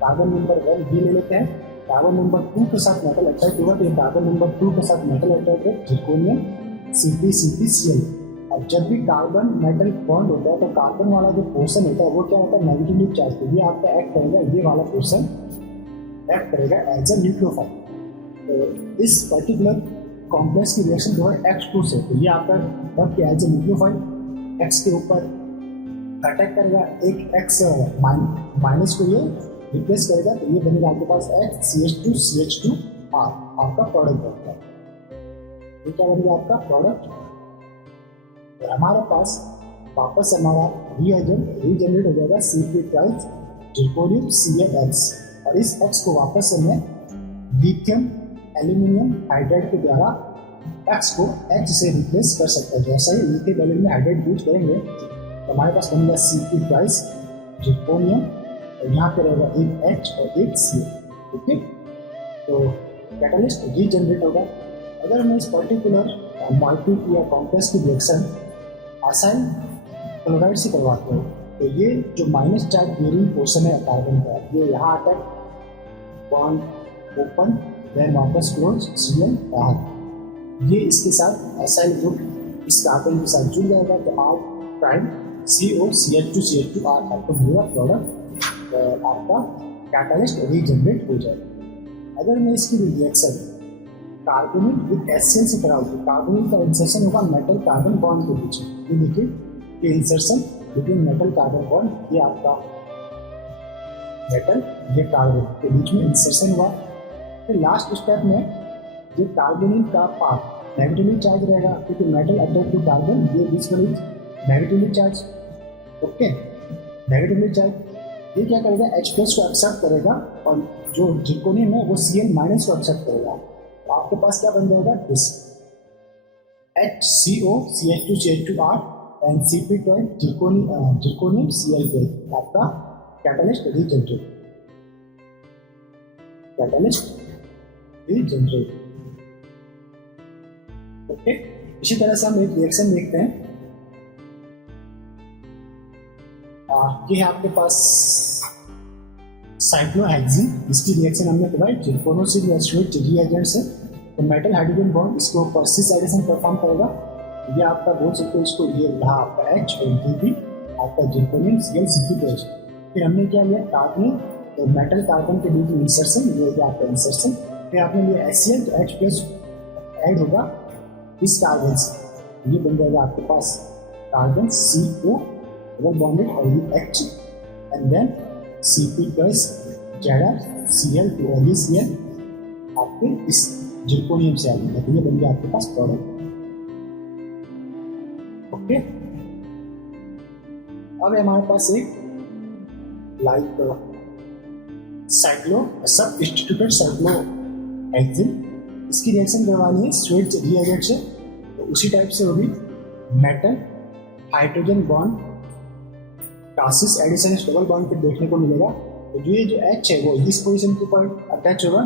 Carbon number 1 भी ले लेते हैं, कार्बन नंबर 2 के साथ मेटल अटैच होगा तो ये कार्बन नंबर 2 के साथ मेटल अटैच है जिरकोनियम CpCpCl। अब जब भी कार्बन मेटल बॉन्ड होता है तो कार्बन वाला जो पोर्शन होता है वो क्या होता है, नेगेटिवली चार्ज। तो ये आपका एक्ट करेगा, ये वाला पोर्शन एक्ट करेगा एज ए न्यूक्लियोफाइल। तो इस पर्टिकुलर कॉम्प्लेक्स की रिएक्शन जो है X2 से, तो ये आपका वर्क किया एज ए न्यूक्लियोफाइल, X के ऊपर अटैक करेगा, एक X माइनस को ये रिप्लेस करेगा तो ये बनेगा आपके पास CH2CH2R आपका प्रोडक्ट बनता है। ये क्या बनेगा आपका प्रोडक्ट। तो हमारे पास वापस हमारा रिएजेंट रीजनरेट हो जाएगा Cp2 जिरकोनियम ClX, और इस X को वापस हमें लिथियम एल्यूमिनियम हाइड्राइड के द्वारा X को H से रिप्लेस कर सकते हैं। जैसा ही लिथियम एल्यूमिनियम हाइड्राइड यूज करेंगे तो हमारे पास बनेगा Cp2 जिरकोनियम, और यहाँ पे रहेगा एक H और एक Cl। ठीक है, तो कैटलिस्ट रीजनरेट होगा। अगर मैं इस पर्टिकुलर मॉलिक्यूल या कॉम्प्लेक्स की रिएक्शन असाइल क्लोराइड से करवाते हो तो ये जो माइनस चार्ज बेरिंग पोर्शन है कार्बन का, ये यहाँ आता है, बॉन्ड ओपन देन वापस क्लोज, Cl बाहर। ये इसके साथ असाइल ग्रुप इस कार्बन के साथ जुड़ जाएगा तो R प्राइम COCH2CH2R आपको मिलेगा प्रोडक्ट और आपका कैटलिस्ट रीजनरेट हो जाएगा। अगर मैं इसकी रिएक्शन कार्बोनिल विद HCl से कराऊँ तो कार्बोनिल का इंसर्शन होगा मेटल कार्बन बॉन्ड के बीच में। ये देखिए कि insertion between metal carbon bond, ये आपका मेटल ये कार्बन के बीच में इंसर्शन हुआ। फिर लास्ट स्टेप में ये कार्बोनिल का पार्ट नेगेटिवली चार्ज रहेगा क्योंकि मेटल अटैच टू कार्बन, ये this one is negatively charge. Okay, negatively charge ये क्या करेगा, H+ को एक्सेप्ट करेगा और जो जिरकोनियम है वो Cl- को एक्सेप्ट करेगा। तो आपके पास क्या बन जाएगा, this HCOCH2CH2R and Cp2 zirconium Cl2 आपका catalyst regenerate, catalyst regenerate. Okay, इसी तरह से हम एक रिएक्शन देखते हैं। ये है आपके पास साइक्लोहेक्सिन, इसकी रिएक्शन हमने करवाई जिरकोनोसिल या स्वीट रिएजेंट से। तो मेटल हाइड्रोजन बॉन्ड इसको परसिस एडिशन परफॉर्म करेगा। ये आपका बोल सकते हो इसको, ये रहा आपका H और Cp आपका जिरकोनियम Cl Cp2। फिर हमने क्या लिया कार्बन, तो मेटल कार्बन के बीच में इंसर्शन, ये हो गया आपका इंसर्शन। फिर आपने लिया HCl तो H+ ऐड होगा इस कार्बन से, ये बन जाएगा आपके पास कार्बन CO डबल बॉन्डेड और ये H and then Cp+ Cl2 और ये Cl आपके इस जिरकोनियम से आएगा, तो ये बन गया आपके पास प्रोडक्ट। ओके, अब हमारे पास एक लाइक साइक्लो सब्स्टिट्यूटेड साइक्लोहेक्सिन, इसकी रिएक्शन करवानी है स्वीट रिएजेंट से। तो उसी टाइप से होगी metal hydrogen bond trans cis addition double bond पे देखने को मिलेगा। तो ये जो H है वो इस पोजीशन के ऊपर अटैच होगा।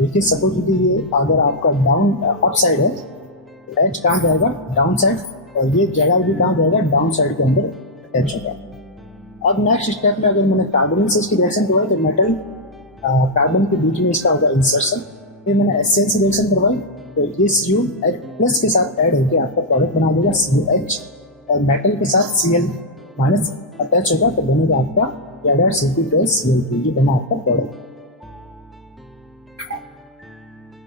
देखिए सपोज कि ये अगर आपका डाउन अप साइड है तो H कहाँ जाएगा, डाउन साइड, और ये जगह भी कहाँ जाएगा, डाउन साइड के अंदर अटैच होगा। अब नेक्स्ट स्टेप में अगर मैंने कार्बोनिल से इसकी रिएक्शन करवाई तो मेटल कार्बन के बीच में इसका होगा इंसर्शन। फिर मैंने HCl से रिएक्शन करवाई तो ये CuH+ के साथ ऐड होकर आपका प्रोडक्ट बना देगा CuH, और मेटल के साथ Cl- अटैच होगा तो बनेगा आपका कैटलिस्ट Cp2 Cl2, ये बना आपका प्रोडक्ट।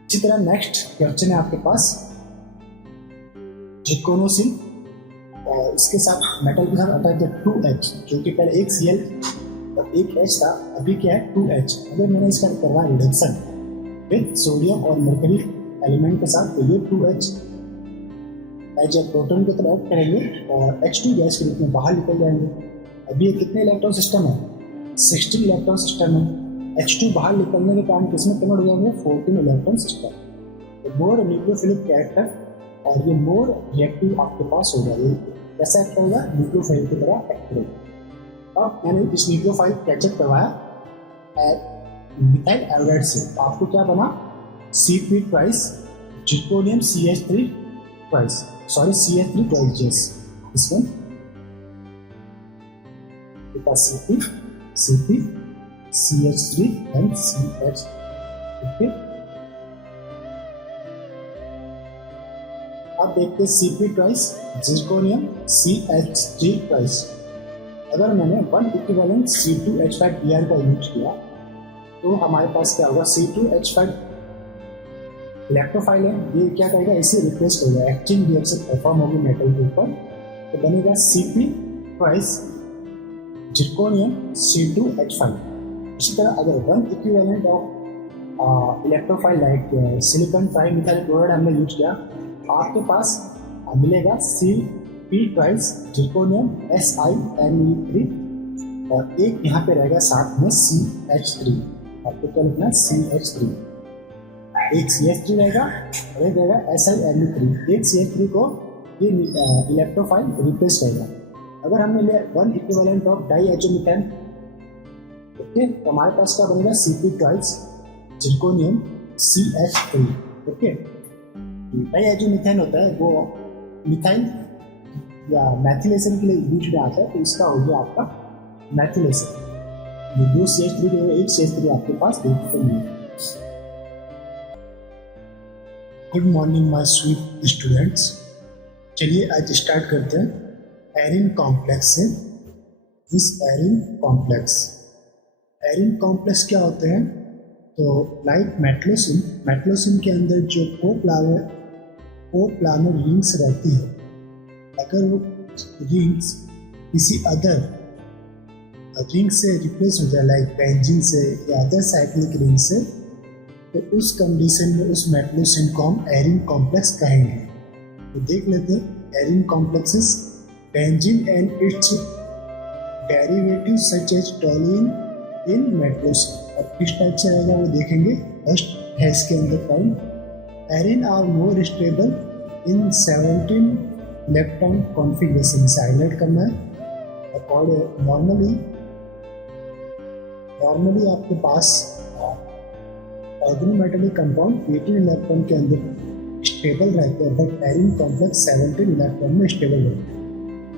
इसी तरह नेक्स्ट क्वेश्चन है आपके पास जिरकोनोसिल, और इसके साथ मेटल के साथ अटैच है 2H, जो कि पहले एक Cl और एक H था, अभी क्या है 2H। अगर मैंने इसका करवा रिडक्शन विद सोडियम और मरकरी एलिमेंट के साथ तो ये 2H एज ए प्रोटॉन की तरह ऐड करेंगे और H2 गैस के रूप में बाहर निकल जाएंगे। अभी ये कितने इलेक्ट्रॉन सिस्टम है, 16 इलेक्ट्रॉन सिस्टम है। H2 बाहर निकलने के कारण किसमें कन्वर्ट हो जाएंगे, 14 इलेक्ट्रॉन सिस्टम। तो मोर न्यूक्लियोफिलिक कैरेक्टर और ये मोर रिएक्टिव आपके पास होगा। ये कैसा एक्ट करेगा, न्यूक्लियोफाइल की तरह एक्ट करेगा। अब मैंने इस न्यूक्लियोफाइल कैचअप करवाया मिथाइल एल्डिहाइड से, तो आपको क्या बना, Cp2 zirconium CH3 twice. Sorry, CH3 twice just. This one. Because CP, CH3 and CH. Okay. अब देखते हैं CP twice, zirconium CH3 twice. अगर मैंने 1 इक्विवेलेंट C2H5Br का यूज किया तो हमारे पास क्या होगा, C2H5 इलेक्ट्रोफाइल है, ये क्या करेगा, इसे रिप्लेस करेगा, एक्सचेंज रिएक्शन परफॉर्म होगी मेटल के ऊपर, तो बनेगा CP ट्वाइस जिरकोनियम C2H5. इसी तरह अगर 1 equivalent of electrophile like silicon trimethyl chloride हमने यूज किया, आपके पास मिलेगा CP ट्वाइस जिरकोनियम SiMe3 और एक यहाँ पे रहेगा साथ में CH3. आपको क्या लिखना है, CH3. एक CH3 रहेगा और एक रहेगा SiMe3. एक CH3 को ये इलेक्ट्रोफाइल रिप्लेस करेगा. अगर हमने लिया 1 इक्विवेलेंट ऑफ डाईएचोमिथेन, ओके, तो हमारे पास क्या बनेगा, CP twice zirconium CH3. Okay, डाईएचोमिथेन होता है वो मिथाइल या मैथिलेशन के लिए यूज में आता है, तो इसका हो गया आपका मैथिलेशन. ये 2 CH3 के एक CH3 आपके पास देखने को मिलेगा. Good morning my sweet students. चलिए आज स्टार्ट करते हैं एरिन कॉम्प्लेक्स से. इस एरिन कॉम्प्लेक्स क्या होते हैं, तो लाइक मेटलोसिन के अंदर जो कोप्लानर रिंग्स रहती है, अगर वो रिंग्स किसी अदर रिंग से रिप्लेस हो जाए लाइक बेंजीन से या अदर साइक्लिक रिंग से, तो उस कंडीशन में उस मेटलोसिन को हम एरिन कॉम्प्लेक्स कहेंगे. तो देख लेते हैं arene complexes. Benzene and its derivative such as toluene in metallocene. अब किस टाइप से आएगा वो देखेंगे. फर्स्ट है इसके अंदर point, arene are more stable in 17 electron configuration से हाईलाइट करना है. और नॉर्मली आपके पास ऑर्गेनोमेटेलिक कंपाउंड 18 इलेक्ट्रॉन के अंदर स्टेबल रहते हैं, बट एरिन कॉम्प्लेक्स 17 इलेक्ट्रॉन में स्टेबल रहते हैं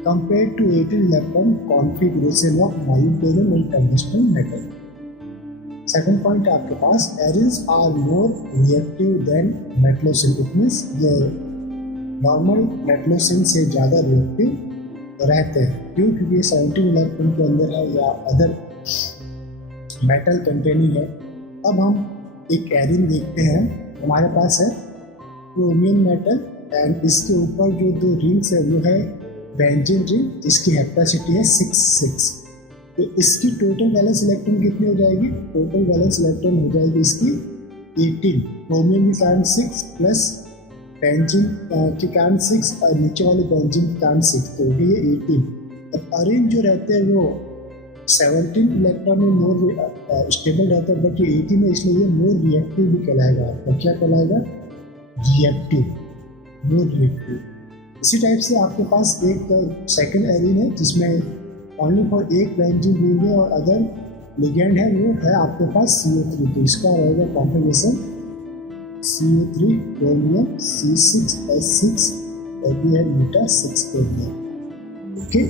compare to 18 electron configuration of molybdenum and tungsten metal. Second point आपके पास, arenes are more reactive than metallocene. It means ये नॉर्मल मेटलोसिन से ज़्यादा रिएक्टिव रहते हैं. क्यों? क्योंकि 17 इलेक्ट्रॉन के अंदर है या अदर मेटल कंटेनिंग है. अब हम एक एरिन देखते हैं. हमारे पास है क्रोमियम मेटल एंड इसके ऊपर जो 2 रिंग्स है वो है बेंजीन रिंग जिसकी हेप्टासिटी है 6. तो इसकी टोटल वैलेंस इलेक्ट्रॉन कितनी हो जाएगी? टोटल वैलेंस इलेक्ट्रॉन हो जाएगी इसकी 18. क्रोमियम के कारण 6 प्लस बेंजीन के कारण 6 और नीचे वाले बेंजीन के कारण 6, तो ये 18. अब अरेंज जो रहते हैं वो 17 इलेक्ट्रॉन में मोर स्टेबल रहता है, बट ये 18 है इसलिए ये मोर रिएक्टिव भी कहलाएगा. तो क्या कहलाएगा? More reactive. इसी टाइप से आपके पास एक सेकंड एरिन है जिसमें ओनली फॉर एक बेंजीन रिंग है और अदर लिगेंड है, वो है आपके पास CO3. तो इसका रहेगा कॉन्फ़िगरेशन CO3 क्रोमियम C6H6 और ये है बीटा 6 क्रोमियम. ओके,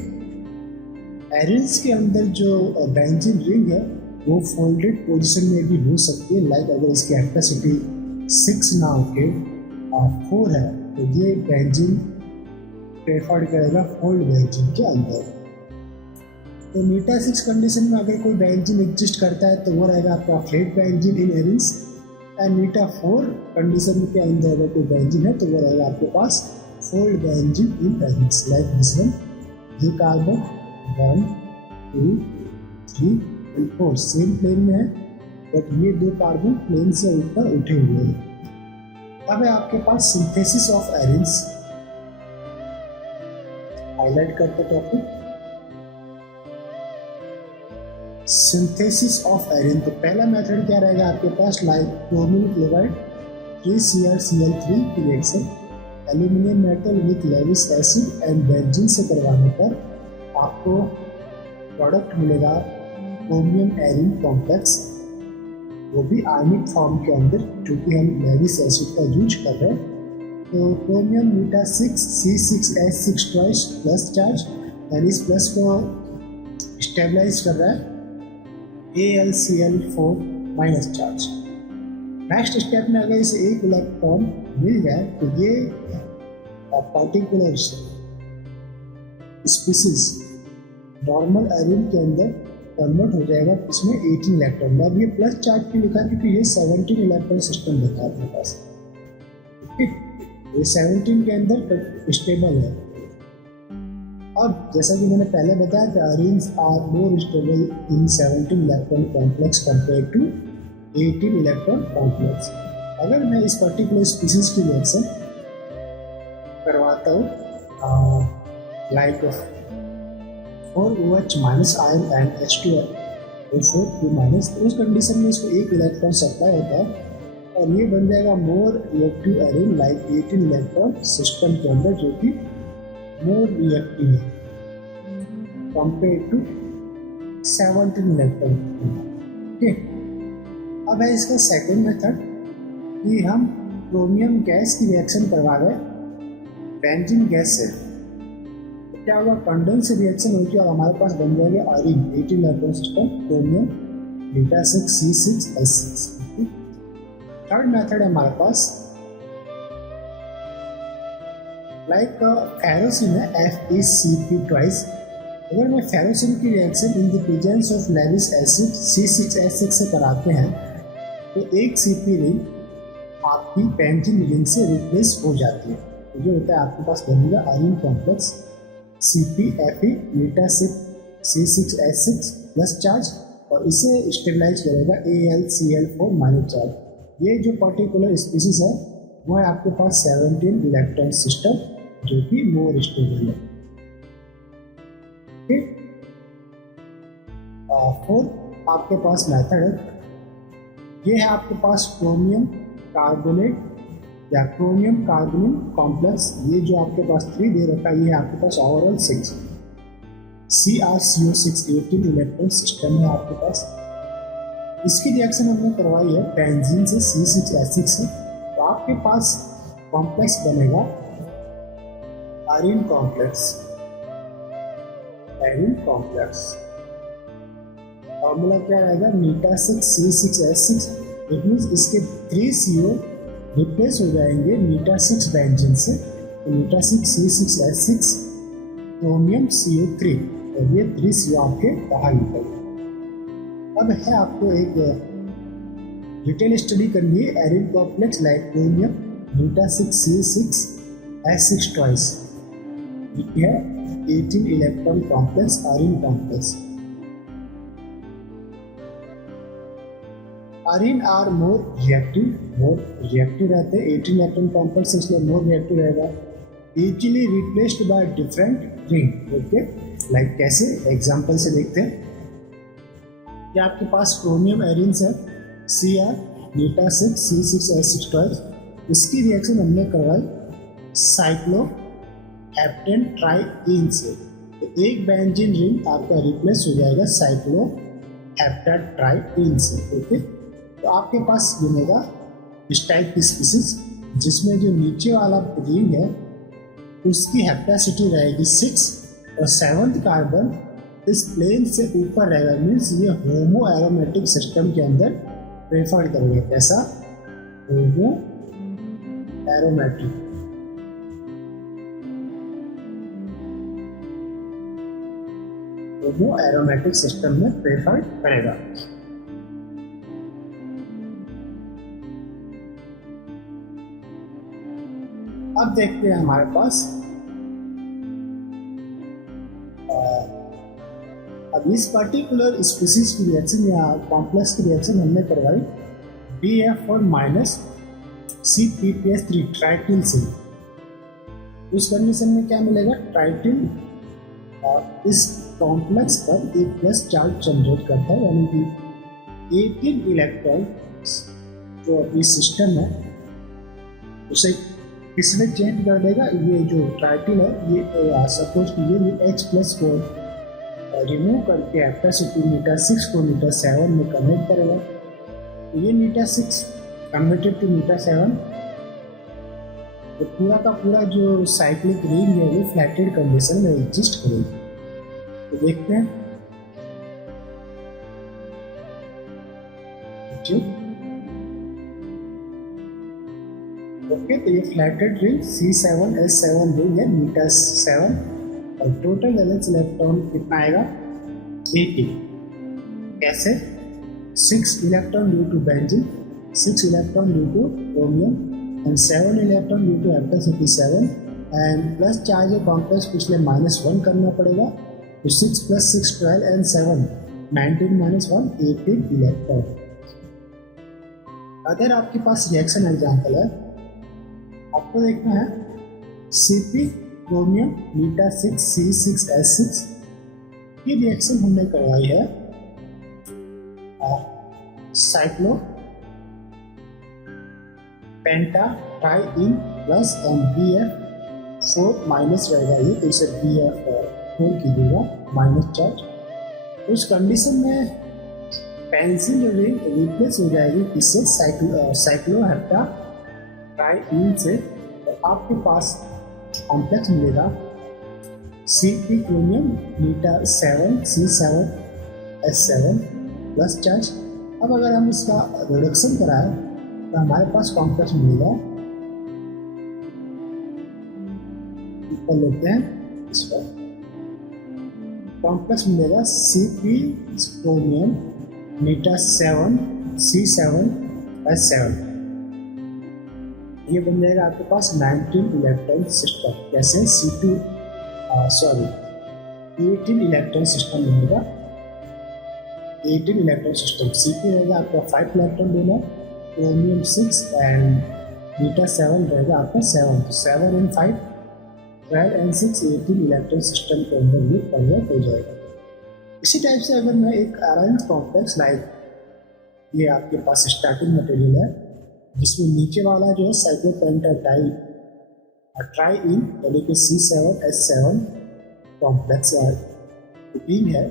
एरिन्स के अंदर जो बेंजीन रिंग है वो फोल्डेड पोजीशन में भी हो सकती है. लाइक अगर इसकी हेप्टासिटी 6 ना होके 4 है तो ये बेंजीन प्रेफर करेगा फोल्ड बेंजीन के अंदर. तो मीटा 6 कंडीशन में अगर कोई बेंजीन एग्जिस्ट करता है तो वो रहेगा आपका flat benzene in arenes. And eta 4 condition के अंदर अगर कोई बेंजीन है तो वो रहेगा आपके पास fold benzene in arenes. Like this one, ये कार्बन 1 2 3 और 4 सेम प्लेन में है, बट ये 2 कार्बन प्लेन से ऊपर उठे हुए हैं. अब है आपके पास सिंथेसिस ऑफ एरिन्स. हाईलाइट करते टॉपिक सिंथेसिस ऑफ एरिन. तो पहला मेथड क्या रहेगा आपके पास, लाइक क्रोमियम क्लोराइड 3CrCl3 की reaction aluminium metal with Lewis acid and benzene से करवाने पर आपको प्रोडक्ट मिलेगा क्रोमियम एरिन कॉम्प्लेक्स, वो भी आयनिक फॉर्म के अंदर, क्योंकि हम लेविस एसिड का यूज कर रहे हैं. तो chromium eta 6C6H6 twice plus charge, यानी इस प्लस को स्टेबलाइज कर रहा है AlCl4 minus charge. Next step में अगर इसे एक इलेक्ट्रॉन मिल जाए तो ये पर्टिकुलर स्पीसीज नॉर्मल एरिन के अंदर कन्वर्ट हो जाएगा, इसमें 18 इलेक्ट्रॉन। अब ये प्लस चार्ज क्यों लिखा, क्योंकि ये 17 इलेक्ट्रॉन सिस्टम होता है अपने पास। ये 17 के अंदर स्टेबल है। अब जैसा कि मैंने पहले बताया था, arenes are more stable in 17 electron complex compare to 18 electron complex. अगर मैं इस पर्टिकुलर स्पीसीज की रिएक्शन करवाता हूँ like 4OH minus ion and H2 और 4Q माइनस, तो उस कंडीशन में इसको एक इलेक्ट्रॉन सप्लाई होता है और ये बन जाएगा more reactive arene like 18 electron system के अंदर, जो कि मोर रिएक्टिव है कंपेयर टू 17 इलेक्ट्रॉन। ठीक, अब है इसका सेकेंड मेथड कि हम क्रोमियम गैस की रिएक्शन करवा रहे बेंजीन गैस से। तो क्या होगा, कंडेंस रिएक्शन होगी और हमारे पास बन जाएगा Areen 18 electron system chromium beta 6C6H6। Third method है हमारे पास लाइक फेरोसिन है FeCP ट्वाइस। अगर मैं फेरोसिन की reaction in the presence of Lewis acid C6H6 से कराते हैं तो एक CP रिंग आपकी बेंजीन रिंग से रिप्लेस हो जाती है। तो जो होता है आपके पास बनेगा Areen complex CpFe beta C6H6 plus charge और इसे स्टेबलाइज करेगा AlCl4 माइनस चार्ज। ये जो पर्टिकुलर स्पीसीज है वो है आपके पास 17 इलेक्ट्रॉन सिस्टम, जो कि मोर स्टेबल है। ठीक, फोर्थ आपके पास मेथड है, ये है आपके पास क्रोमियम कार्बोनेट या क्रोमियम कार्बोनिल कॉम्प्लेक्स। ये जो आपके पास 3 दे रखा है, ये है आपके पास ओवरऑल 6 CrCO6 18 इलेक्ट्रॉन सिस्टम है आपके पास। इसकी रिएक्शन हमने करवाई है बेंजीन से C6H6 से, तो आपके पास कॉम्प्लेक्स बनेगा arene complex. Arene complex formula क्या रहेगा, मीटा 6C6H6। इट मीन्स इसके 3 CO रिप्लेस हो जाएंगे मीटा 6 बेंजीन से, तो मीटा 6C6H6 क्रोमियम CO3 और ये 3 CO आपके बाहर निकल। अब है आपको एक डिटेल स्टडी करनी है arene complex like chromium beta 6C6H6 twice. ये है 18 electron complex arene complex. Arene are more reactive रहते हैं 18 इलेक्ट्रॉन कॉम्प्लेक्स, इसलिए मोर रिएक्टिव रहेगा। Easily replaced by different ring. Okay, like कैसे, एग्जांपल से देखते हैं। कि आपके पास क्रोमियम एरिन्स है Cr बीटा 6C6H6 ट्वाइस। इसकी रिएक्शन हमने करवाई साइक्लोहेप्टेन ट्राइइन से, तो एक बेंजीन रिंग आपका रिप्लेस हो जाएगा साइक्लोहेप्टेन ट्राइइन से। ओके, तो आपके पास बनेगा इस टाइप की स्पीसीज जिसमें जो नीचे वाला रिंग है उसकी हेप्टासिटी रहेगी 6 और 7th कार्बन इस प्लेन से ऊपर रहेगा। मीन्स ये होमो एरोमेटिक सिस्टम के अंदर प्रेफर करेंगे। कैसा, होमो एरोमेटिक। होमो एरोमेटिक सिस्टम में प्रेफर करेगा। अब देखते हैं हमारे पास अब इस पर्टिकुलर स्पीसीज की रिएक्शन या कॉम्प्लेक्स की रिएक्शन हमने करवाई BF1 माइनस CpPH3 ट्राइटिल से। उस कंडीशन में क्या मिलेगा, ट्राइटिल इस कॉम्प्लेक्स पर एक प्लस चार्ज जनरेट करता है, यानी कि 18 इलेक्ट्रॉन जो अपनी सिस्टम है उसे किसने चेंज कर देगा। ये जो ट्राइटिल है ये सपोज कीजिए ये H+4 रिमूव करके हेप्टासिटी मीटा 6 को मीटा 7 में कन्वर्ट करेगा। तो ये मीटा 6 कन्वर्टेड टू मीटा 7 तो पूरा का पूरा जो साइक्लिक रिंग है वो फ्लैटेड कंडीशन में एग्जिस्ट करेगी। तो देखते हैं ओके। तो ये फ्लैटेड रिंग C7S7 रिंग है मीटर 7 और टोटल वैलेंस इलेक्ट्रॉन कितना आएगा 80। कैसे 6 electron due to benzene, 6 electron due to chromium and 7 electron due to hapticity 7 and plus charge है कॉम्प्लेक्स पिछले -1 करना पड़ेगा। तो 6 + 6 12 एंड 7 19 - 1 18 इलेक्ट्रॉन। अगर आपके पास रिएक्शन एग्जाम्पल है, आपको देखना है Cp क्रोमियम मीटा 6 C6S6 की रिएक्शन हमने करवाई है cyclopentatriene plus and BF4 minus रहेगा ये, तो इसे BF4 कीजिएगा माइनस चार्ज। उस कंडीशन में पेंसिल रिंग रिप्लेस हो जाएगी इससे साइक्लोहेप्टा ट्राई इन से। तो आपके पास कॉम्प्लेक्स मिलेगा Cp chromium eta 7 C7S7 plus charge. अब अगर हम इसका रिडक्शन कराएं तो हमारे पास कॉम्प्लेक्स मिलेगा, ऊपर लेते हैं इस पर, कॉम्प्लेक्स मिलेगा Cp क्रोमियम मीटा 7 C7S7। ये बन जाएगा आपके पास 19 इलेक्ट्रॉन सिस्टम। कैसे 18 इलेक्ट्रॉन सिस्टम मिलेगा, 18 इलेक्ट्रॉन सिस्टम। Cp रहेगा आपका 5 इलेक्ट्रॉन डोनर, क्रोमियम 6 एंड मीटा 7 रहेगा आपका 7। तो 7 and 5 12 and 6 18 इलेक्ट्रॉन सिस्टम के अंदर ये कन्वर्ट हो जाएगा। इसी टाइप से अगर मैं एक अरेंज कॉम्प्लेक्स लाइक ये आपके पास स्टार्टिंग मटेरियल है जिसमें नीचे वाला जो है साइक्लोपेंटाडाई ट्राई इन यानी कि C7S7 कॉम्प्लेक्स रिंग है,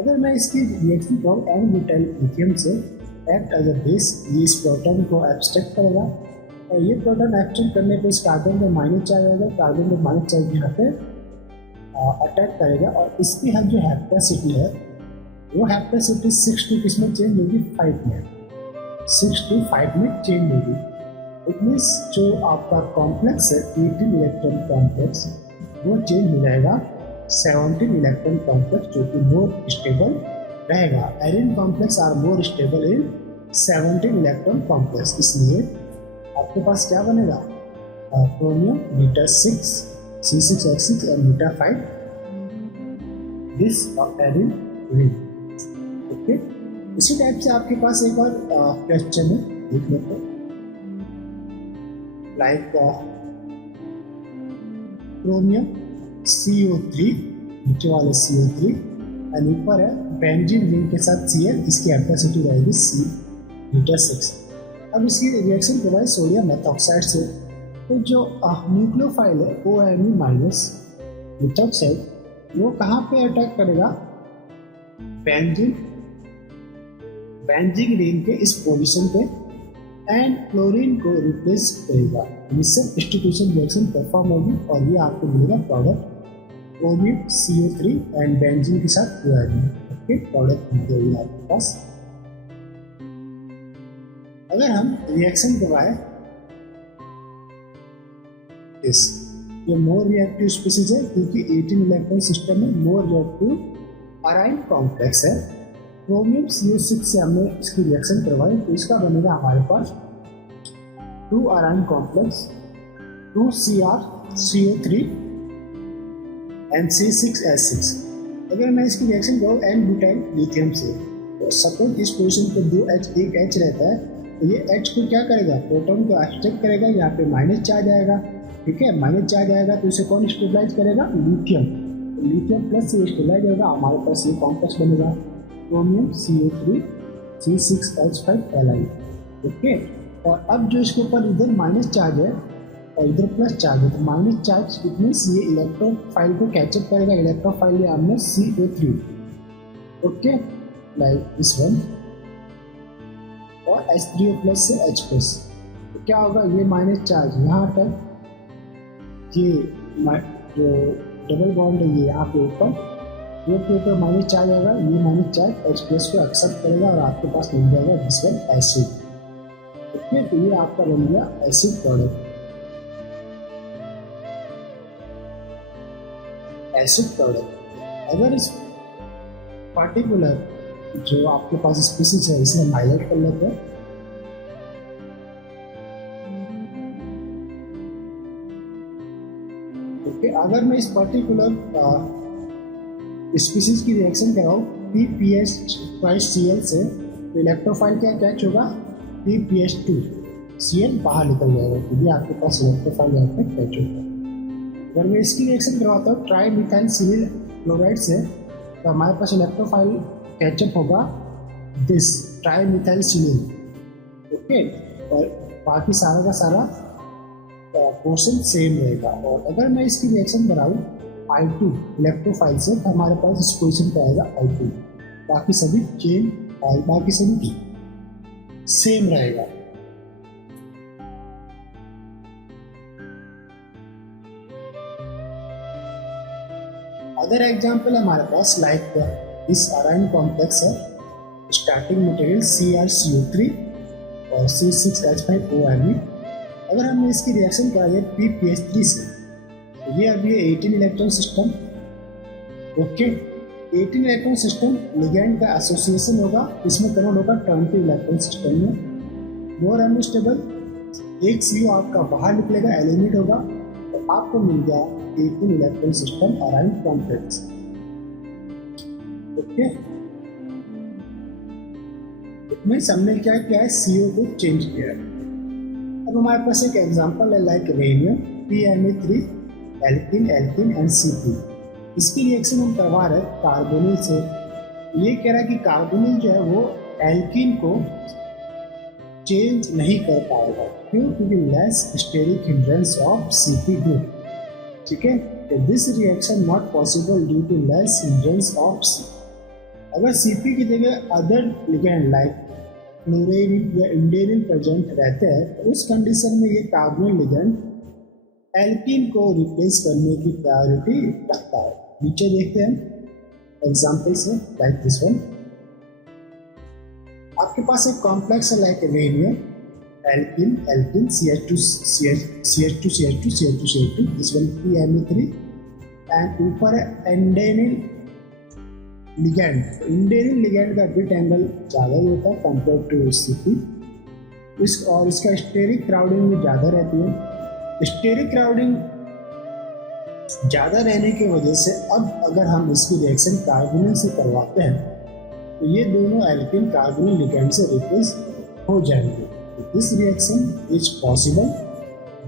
अगर मैं इसकी रिएक्शन कहूँ एन ब्यूटाइल लिथियम से एक्ट एज अ बेस, ये इस प्रोटॉन को एब्स्ट्रैक्ट करेगा और ये प्रोटॉन एब्स्ट्रैक्ट करने पे इस कार्बन में माइनस चार्ज आएगा, कार्बन में माइनस चार्ज यहाँ पे अटैक करेगा और इसकी हम जो हेप्टासिटी है वो हेप्टासिटी 6 to किस में चेंज होगी 5 में, 6 to 5 में चेंज होगी। इट मीन्स जो आपका कॉम्प्लेक्स है 18 इलेक्ट्रॉन कॉम्प्लेक्स वो चेंज हो जाएगा 17 इलेक्ट्रॉन कॉम्प्लेक्स जो कि मोर स्टेबल रहेगा। Arene complex are more stable in 17 electron complex. इसलिए आपके पास क्या बनेगा chromium eta 6 C6S6 and eta 5 this arene ring. Okay, इसी टाइप से आपके पास एक और क्वेश्चन है, देख लेते हैं। लाइक क्रोमियम CO3 नीचे वाले CO3 एंड ऊपर है बेंजीन रिंग के साथ Cl, इसकी हेप्टासिटी रहेगी C मीटा 6। अब इसकी रिएक्शन करवाए सोडियम मेथॉक्साइड से, तो जो न्यूक्लियोफाइल है ONe माइनस मेथॉक्साइड वो कहाँ पे अटैक करेगा बेंजीन रिंग के इस पोजीशन पे एंड क्लोरीन को रिप्लेस करेगा। इससे सब्स्टिट्यूशन रिएक्शन परफॉर्म होगी और ये आपको मिलेगा product chromium CO3 and benzene के साथ क्लोरीन। ओके, प्रोडक्ट मिलेगी आपके पास। अगर हम रिएक्शन करवाए इस ये मोर रिएक्टिव स्पीसीज है क्योंकि 18 इलेक्ट्रॉन सिस्टम में मोर रिएक्टिव अराइन कॉम्प्लेक्स है। क्रोमियम CO6 से हमने इसकी रिएक्शन करवाई तो इसका बनेगा हमारे पास 2 Arain complex 2CrCO3 and C6S6। अगर मैं इसकी रिएक्शन करूँ एन ब्यूटाइल लिथियम से, तो सपोज इस पोजीशन पे 2H एक H रहता है, तो ये H को क्या करेगा प्रोटॉन को एब्स्ट्रैक्ट करेगा, यहाँ पे माइनस चार्ज आएगा। ठीक है, माइनस चार्ज आएगा तो इसे कौन स्टेबलाइज करेगा लिथियम, तो लिथियम प्लस से स्टेबलाइज होगा, हमारे पास ये कॉम्प्लेक्स बनेगा क्रोमियम CO3 C6H5Li। ओके, और अब जो इसके ऊपर इधर माइनस चार्ज है और इधर प्लस चार्ज है, तो माइनस चार्ज इट मीन्स ये इलेक्ट्रोफाइल को कैचअप करेगा, इलेक्ट्रोफाइल हमने CO3। Okay, like this one और H3O+ से H+। तो क्या होगा, ये माइनस चार्ज यहाँ अटैक ये जो डबल बॉन्ड है ये यहाँ पे ऊपर, ये के ऊपर माइनस चार्ज आएगा, ये माइनस चार्ज H प्लस को एक्सेप्ट करेगा और आपके पास मिल जाएगा दिस वन एसिड। ओके, तो ये आपका बन गया एसिड प्रोडक्ट। एसिड प्रोडक्ट अगर इस पार्टिकुलर जो आपके पास स्पीसीज है इसे हम हाईलाइट कर लेते हैं। ओके, अगर मैं इस पर्टिकुलर स्पीसीज की रिएक्शन कराऊँ PPH2Cl से, तो इलेक्ट्रोफाइल क्या कैच होगा, PPH2Cl बाहर निकल जाएगा, तो ये आपके पास इलेक्ट्रोफाइल यहाँ पे कैच होगा। अगर मैं इसकी रिएक्शन करवाता हूँ ट्राई मिथाइल सिविल क्लोराइड से, तो हमारे पास इलेक्ट्रोफाइल कैचअप होगा this trimethylsilyl. Okay, और बाकी सारा का सारा पोर्शन सेम रहेगा। और अगर मैं इसकी रिएक्शन कराऊँ I2 इलेक्ट्रोफाइल से, तो हमारे पास इस पोजिशन पर आएगा I2, बाकी सभी चेन और बाकी सभी सेम रहेगा। अदर एग्जाम्पल हमारे पास लाइक इस अराइन कॉम्प्लेक्स है, स्टार्टिंग मटेरियल CrCO3 और C6H5ONe। अगर हमने इसकी रिएक्शन कराई PPH3 से, तो ये अभी 18 electron system. Okay, 18 electron system ligand का एसोसिएशन होगा, इसमें करंट होगा 20 इलेक्ट्रॉन सिस्टम में। मोर अनस्टेबल, एक CO आपका बाहर निकलेगा, एलिमिनेट होगा, तो आपको मिल गया 18 electron system Arain complex. Okay, इसमें हमने क्या किया है, CO को चेंज किया है। अब हमारे पास एक एग्जांपल है like rhenium PMA3 alkene alkene and CP। इसकी रिएक्शन हम करवा रहे हैं कार्बोनिल से। ये कह रहा है कि कार्बोनिल जो है वो एल्किन को चेंज नहीं कर पाएगा, क्यों, क्योंकि less steric hindrance of CP ग्रुप। ठीक है, तो this reaction not possible due to less hindrance of CP। अगर CP की जगह अदर लिगेंड लाइक फ्लोरीन या इंडेरिन प्रेजेंट रहते हैं, तो उस कंडीशन में ये कार्बोनिल लिगेंड एल्कीन को रिप्लेस करने की प्रायोरिटी रखता है। नीचे देखते हैं एग्जाम्पल से, लाइक दिस वन। आपके पास एक कॉम्प्लेक्स है like rhenium alkene alkene CH2CH2 this one PMA3 and ऊपर है एंडेनिल लिगेंड। इंडेनिल लिगेंड का बिट एंगल ज़्यादा ही होता है कंपेयर टू CP, और इसका स्टेरिक क्राउडिंग भी ज़्यादा रहती है। स्टेरिक क्राउडिंग ज़्यादा रहने की वजह से अब अगर हम इसकी रिएक्शन कार्बोनिल से करवाते हैं, तो ये दोनों एल्किन कार्बोनिल लिगेंड से रिप्लेस हो जाएंगे। This reaction is possible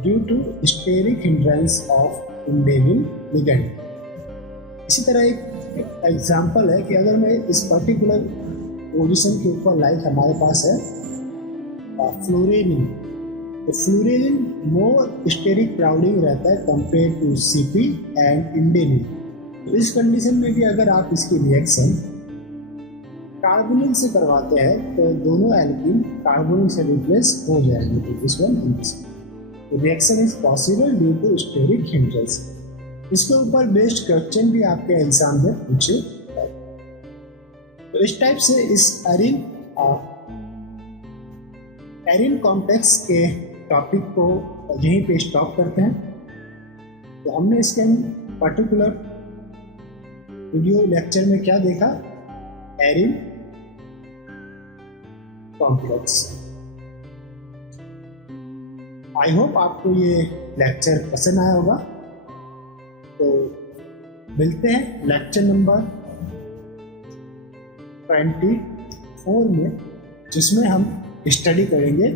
due to steric hindrance of indenyl ligand. इसी तरह एक एग्जाम्पल है कि अगर मैं इस पर्टिकुलर पोजीशन के ऊपर लाइक हमारे पास है फ्लोरीन, तो फ्लोरीन मोर स्टेरिक क्राउडिंग रहता है कंपेयर टू CP एंड इंडेनिल। तो इस कंडीशन में भी अगर आप इसकी रिएक्शन कार्बोनिल से करवाते हैं, तो दोनों एल्कीन कार्बोनिल से रिप्लेस हो जाएंगे। तो this one and this reaction is possible due to steric hindrance. इसके ऊपर बेस्ड क्वेश्चन भी आपके एग्जाम में पूछे। तो इस टाइप से इस एरिन कॉम्प्लेक्स के टॉपिक को यहीं पे स्टॉप करते हैं। तो हमने इसके पर्टिकुलर वीडियो लेक्चर में क्या देखा, एरिन कॉम्प्लेक्स। आई होप आपको ये लेक्चर पसंद आया होगा। तो मिलते हैं लेक्चर नंबर 24 में, जिसमें हम स्टडी करेंगे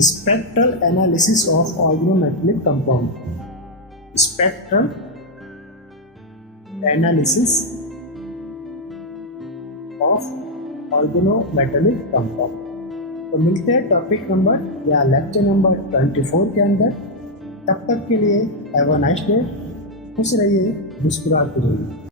spectral analysis of organometallic compound. Spectral analysis of organometallic compound. तो मिलते हैं टॉपिक नंबर या लेक्चर नंबर 24 के अंदर। तब तक के लिए हैव अ नाइस डे, खुश रहिए, मुस्कुराते रहिए।